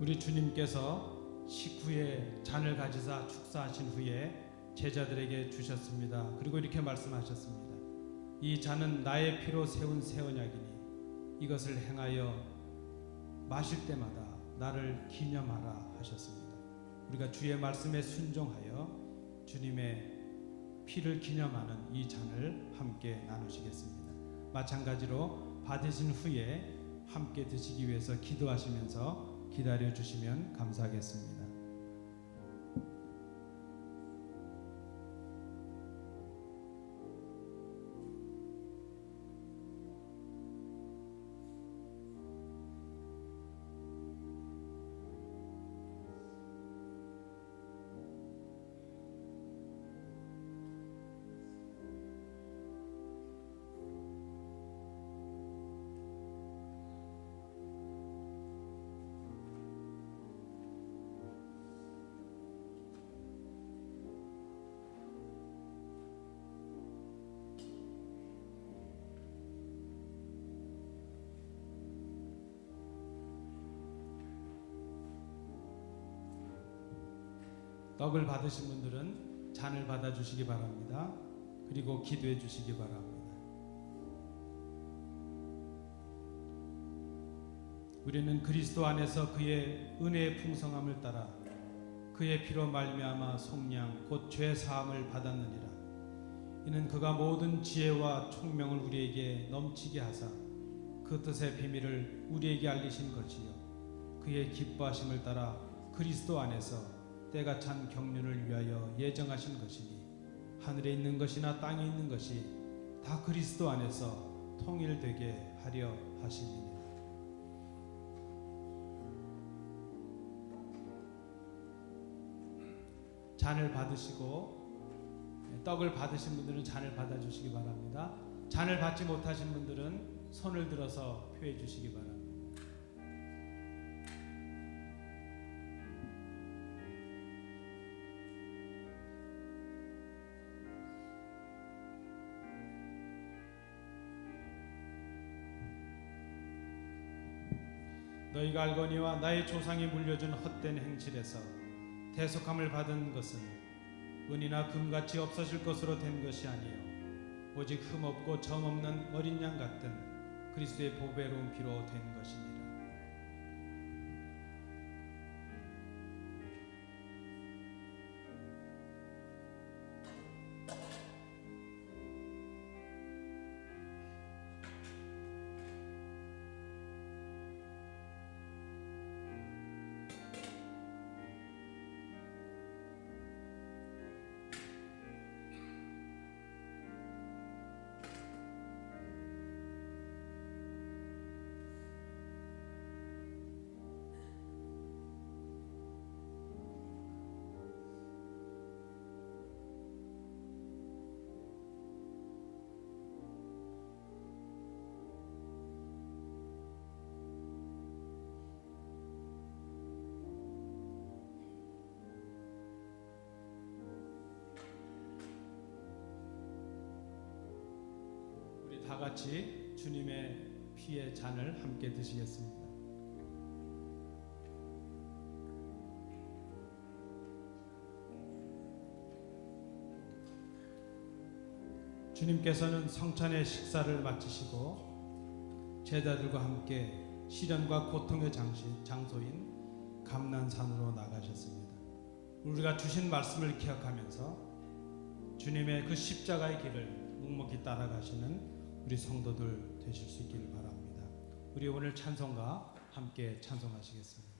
우리 주님께서 식후에 잔을 가지사 축사하신 후에 제자들에게 주셨습니다. 그리고 이렇게 말씀하셨습니다. 이 잔은 나의 피로 세운 새 언약이니 이것을 행하여 마실 때마다 나를 기념하라 하셨습니다. 우리가 주의 말씀에 순종하여 주님의 피를 기념하는 이 잔을 함께 나누시겠습니다. 마찬가지로 받으신 후에 함께 드시기 위해서 기도하시면서 기다려 주시면 감사하겠습니다. 떡을 받으신 분들은 잔을 받아 주시기 바랍니다. 그리고 기도해 주시기 바랍니다. 우리는 그리스도 안에서 그의 은혜의 풍성함을 따라 그의 피로 말미암아 속량 곧 죄 사함을 받았느니라. 이는 그가 모든 지혜와 총명을 우리에게 넘치게 하사 그 뜻의 비밀을 우리에게 알리신 것이요 그의 기뻐하심을 따라 그리스도 안에서 때가 찬 경륜을 위하여 예정하신 것이니 하늘에 있는 것이나 땅에 있는 것이 다 그리스도 안에서 통일되게 하려 하심이니. 잔을 받으시고 떡을 받으신 분들은 잔을 받아주시기 바랍니다. 잔을 받지 못하신 분들은 손을 들어서 표해 주시기 바랍니다. 너희가 알거니와 나의 조상이 물려준 헛된 행실에서 대속함을 받은 것은 은이나 금같이 없어질 것으로 된 것이 아니요 오직 흠없고 점없는 어린 양 같은 그리스도의 보배로운 피로 된 것이니라. 같이 주님의 피의 잔을 함께 드시겠습니다. 주님께서는 성찬의 식사를 마치시고 제자들과 함께 시련과 고통의 장소인 감난산으로 나가셨습니다. 우리가 주신 말씀을 기억하면서 주님의 그 십자가의 길을 묵묵히 따라가시는 우리 성도들 되실 수 있기를 바랍니다. 우리 오늘 찬송가 함께 찬송하시겠습니다.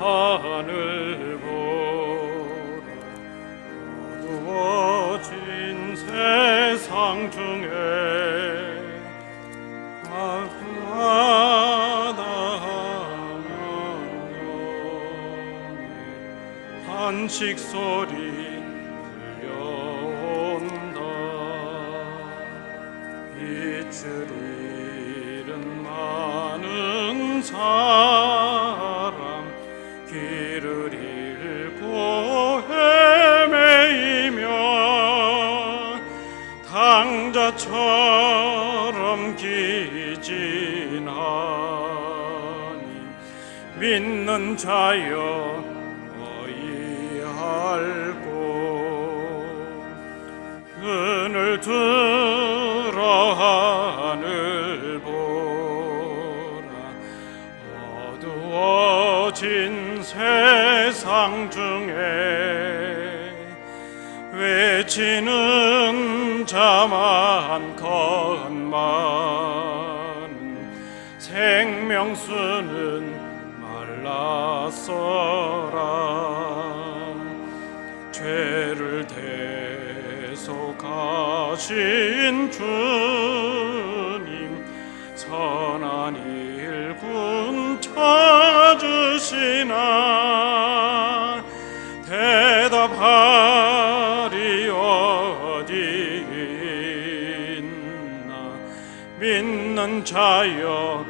하늘 보라 어두워진 세상 중에 하나하나 한식 소리 들려온다. 빛을 잃은 많은 사람 길을 잃고 헤매이며 당자처럼 기진하니 믿는 자여 어이할꼬. 눈을 들어 하늘 보라 어두워진 세상 중에 외치는 자만 건많은 생명수는 말랐어라. 죄를 대속하신 주님 선한 일꾼 찾으시나 대답하리 어디 있나. 믿는 자여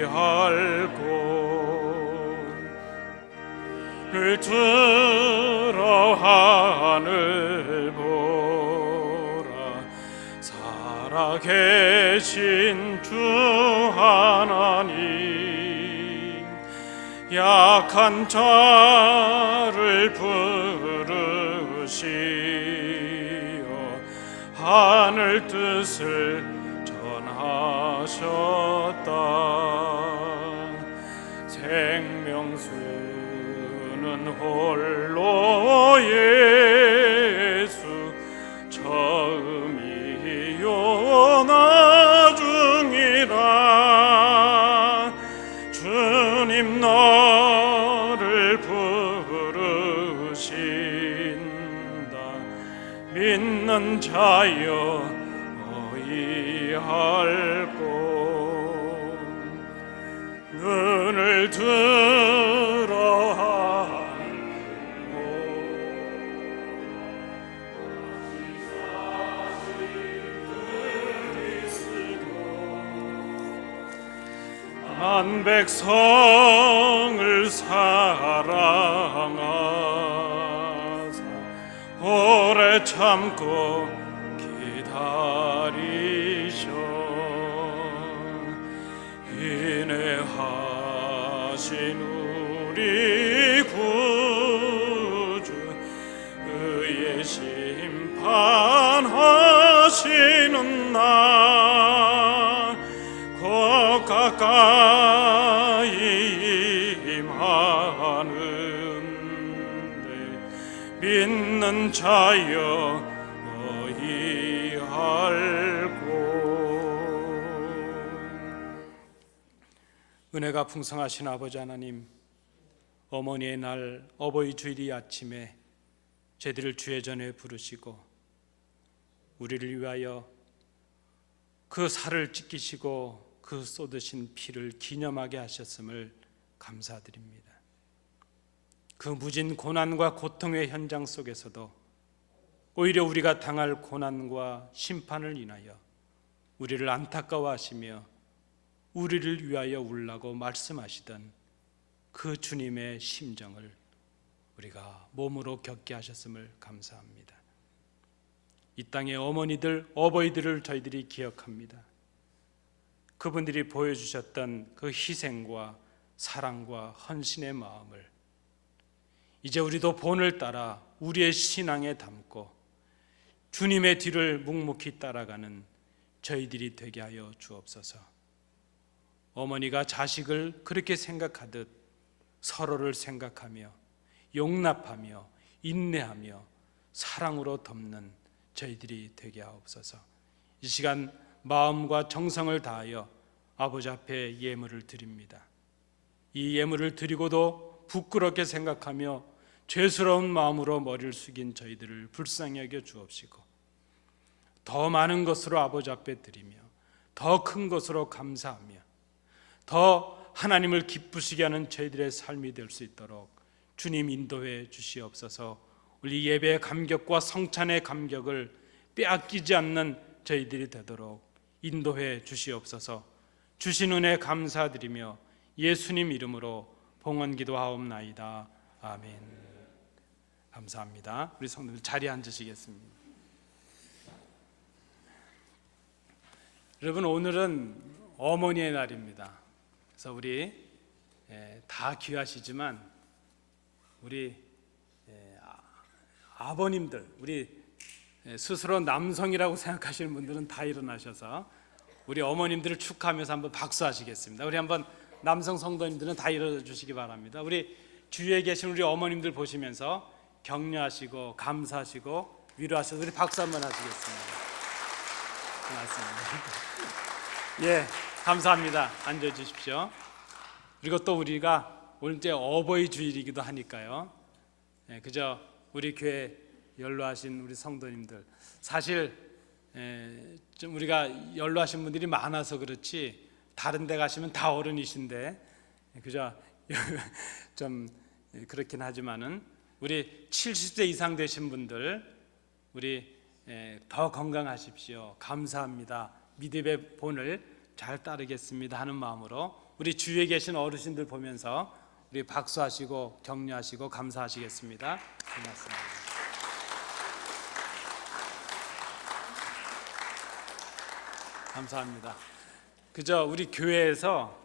어이할꼬. 를 들어 하늘 보라 살아계신 주 하나님 약한 자를 부르시어 하늘 뜻을 전하셨다. 생명수는 홀로 예수 처음이요 나중이라. 주님 너를 부르신다. 믿는 자여 어이할꼬. 눈을 들어 하고 한 백성을 사랑하사 오래 참고 기다리셔 인내하신 우리 구주 의의 심판하시는 날 곧 가까이 임하는데 믿는 자여 어이할꼬. 은혜가 풍성하신 아버지 하나님, 어머니의 날 어버이 주일이 아침에 저희들을 주의 전에 부르시고 우리를 위하여 그 살을 찢기시고 그 쏟으신 피를 기념하게 하셨음을 감사드립니다. 그 무진 고난과 고통의 현장 속에서도 오히려 우리가 당할 고난과 심판을 인하여 우리를 안타까워하시며 우리를 위하여 울라고 말씀하시던 그 주님의 심정을 우리가 몸으로 겪게 하셨음을 감사합니다. 이 땅의 어머니들, 어버이들을 저희들이 기억합니다. 그분들이 보여주셨던 그 희생과 사랑과 헌신의 마음을 이제 우리도 본을 따라 우리의 신앙에 담고 주님의 뒤를 묵묵히 따라가는 저희들이 되게 하여 주옵소서. 어머니가 자식을 그렇게 생각하듯 서로를 생각하며 용납하며 인내하며 사랑으로 덮는 저희들이 되게 하옵소서. 이 시간 마음과 정성을 다하여 아버지 앞에 예물을 드립니다. 이 예물을 드리고도 부끄럽게 생각하며 죄스러운 마음으로 머리를 숙인 저희들을 불쌍히 여겨 주옵시고 더 많은 것으로 아버지 앞에 드리며 더 큰 것으로 감사하며 더 하나님을 기쁘시게 하는 저희들의 삶이 될 수 있도록 주님 인도해 주시옵소서. 우리 예배의 감격과 성찬의 감격을 빼앗기지 않는 저희들이 되도록 인도해 주시옵소서. 주신 은혜 감사드리며 예수님 이름으로 봉헌 기도하옵나이다. 아멘. 감사합니다. 우리 성도들 자리에 앉으시겠습니다. 여러분, 오늘은 어머니의 날입니다. 그래서 우리 다 귀하시지만 우리 아버님들, 우리 스스로 남성이라고 생각하시는 분들은 다 일어나셔서 우리 어머님들을 축하하면서 한번 박수하시겠습니다. 우리 한번 남성 성도님들은 다 일어나 주시기 바랍니다. 우리 주위에 계신 우리 어머님들 보시면서 격려하시고 감사하시고 위로하셔서 우리 박수 한번 하시겠습니다. 고맙습니다. 예, 감사합니다. 앉아 주십시오. 그리고 또 우리가 오늘 이제 어버이 주일이기도 하니까요. 그저 우리 교회 연로하신 우리 성도님들, 사실 좀 우리가 연로하신 분들이 많아서 그렇지 다른 데 가시면 다 어른이신데 그저 좀 그렇긴 하지만은 우리 70세 이상 되신 분들 우리 더 건강하십시오. 감사합니다. 믿음의 본을 잘 따르겠습니다 하는 마음으로 우리 주위에 계신 어르신들 보면서 우리 박수하시고 격려하시고 감사하시겠습니다. 고맙습니다. 감사합니다. 그저 우리 교회에서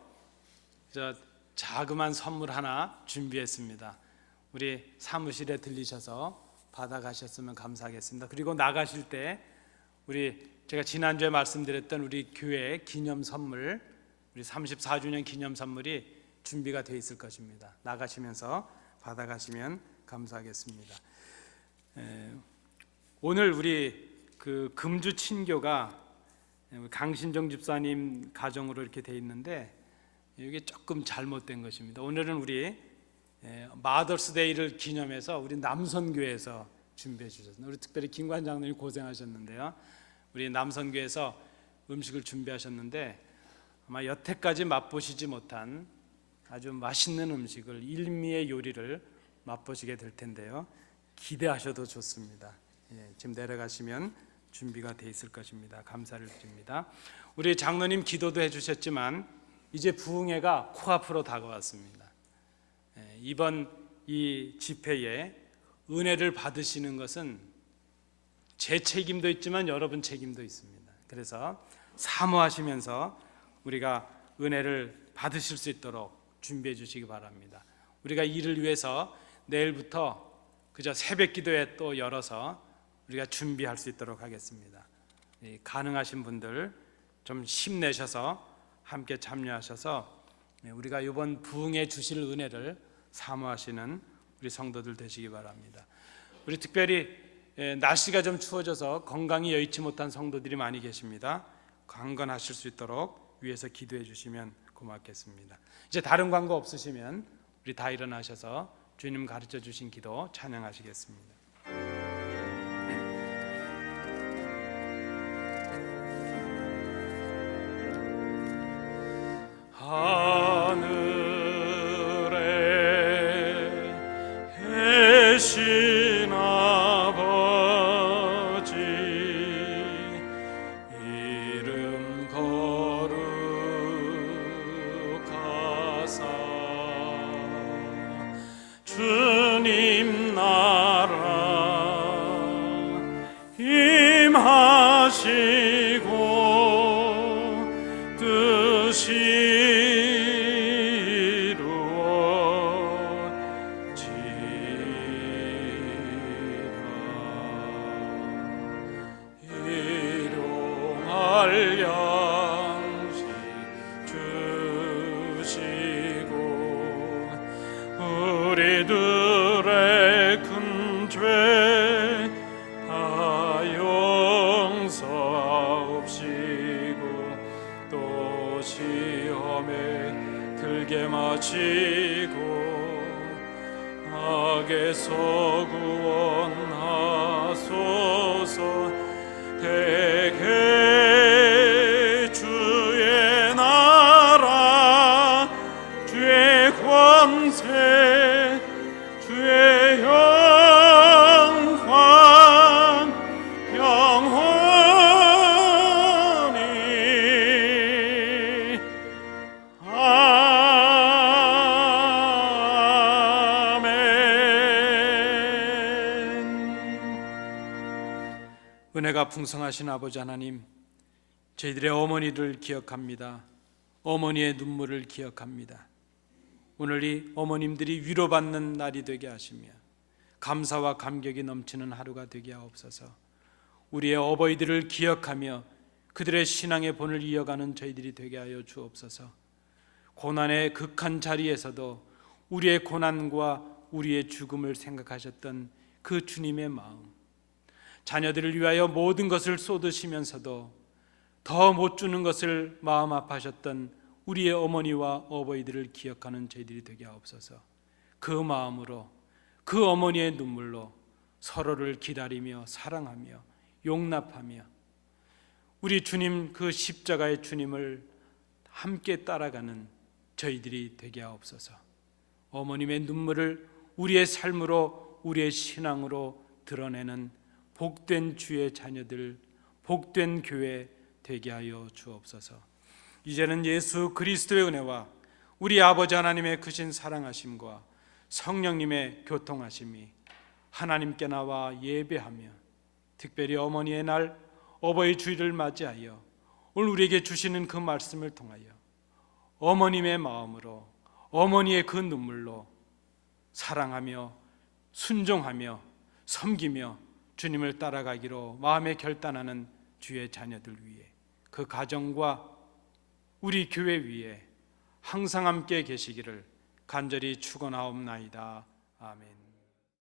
저 자그마한 선물 하나 준비했습니다. 우리 사무실에 들리셔서 받아가셨으면 감사하겠습니다. 그리고 나가실 때 우리 제가 지난주에 말씀드렸던 우리 교회 기념 선물, 우리 34주년 기념 선물이 준비가 되어 있을 것입니다. 나가시면서 받아가시면 감사하겠습니다. 오늘 우리 그 금주 친교가 강신정 집사님 가정으로 이렇게 돼 있는데 이게 조금 잘못된 것입니다. 오늘은 우리 마더스데이를 기념해서 우리 남선교회에서 준비해 주셨습니다. 우리 특별히 김관 장로님 고생하셨는데요. 우리 남선교회에서 음식을 준비하셨는데 아마 여태까지 맛보시지 못한 아주 맛있는 음식을 일미의 요리를 맛보시게 될 텐데요. 기대하셔도 좋습니다. 지금 내려가시면 준비가 돼 있을 것입니다. 감사를 드립니다. 우리 장로님 기도도 해주셨지만 이제 부흥회가 코앞으로 다가왔습니다. 이번 이 집회에 은혜를 받으시는 것은 제 책임도 있지만 여러분 책임도 있습니다. 그래서 사모하시면서 우리가 은혜를 받으실 수 있도록 준비해 주시기 바랍니다. 우리가 이를 위해서 내일부터 그저 새벽 기도회 또 열어서 우리가 준비할 수 있도록 하겠습니다. 가능하신 분들 좀 힘내셔서 함께 참여하셔서 우리가 이번 부흥에 주실 은혜를 사모하시는 우리 성도들 되시기 바랍니다. 우리 특별히 날씨가 좀 추워져서 건강이 여의치 못한 성도들이 많이 계십니다. 강건하실 수 있도록 위에서 기도해 주시면 고맙겠습니다. 이제 다른 광고 없으시면 우리 다 일어나셔서 주님 가르쳐 주신 기도 찬양하시겠습니다. 우리들의 큰 죄 다 용서하옵시고 또 시험에 들게 마치고 악에서 구원하소서. 대개 주의 나라 주의 권세 주의 영광 영원히 은혜가 풍성하신 아버지 하나님, 저희들의 어머니를 기억합니다. 어머니의 눈물을 기억합니다. 오늘 이 어머님들이 위로받는 날이 되게 하시며 감사와 감격이 넘치는 하루가 되게 하옵소서. 우리의 어버이들을 기억하며 그들의 신앙의 본을 이어가는 저희들이 되게 하여 주옵소서. 고난의 극한 자리에서도 우리의 고난과 우리의 죽음을 생각하셨던 그 주님의 마음, 자녀들을 위하여 모든 것을 쏟으시면서도 더 못 주는 것을 마음 아파하셨던 우리의 어머니와 어버이들을 기억하는 저희들이 되게 하옵소서. 그 마음으로, 그 어머니의 눈물로 서로를 기다리며 사랑하며 용납하며 우리 주님, 그 십자가의 주님을 함께 따라가는 저희들이 되게 하옵소서. 어머님의 눈물을 우리의 삶으로, 우리의 신앙으로 드러내는 복된 주의 자녀들, 복된 교회 되게 하여 주옵소서. 이제는 예수 그리스도의 은혜와 우리 아버지 하나님의 크신 사랑하심과 성령님의 교통하심이 하나님께 나와 예배하며 특별히 어머니의 날, 어버이 주일을 맞이하여 오늘 우리에게 주시는 그 말씀을 통하여 어머님의 마음으로, 어머니의 그 눈물로 사랑하며 순종하며 섬기며 주님을 따라가기로 마음에 결단하는 주의 자녀들 위해, 그 가정과 우리 교회 위에 항상 함께 계시기를 간절히 축원하옵나이다. 아멘.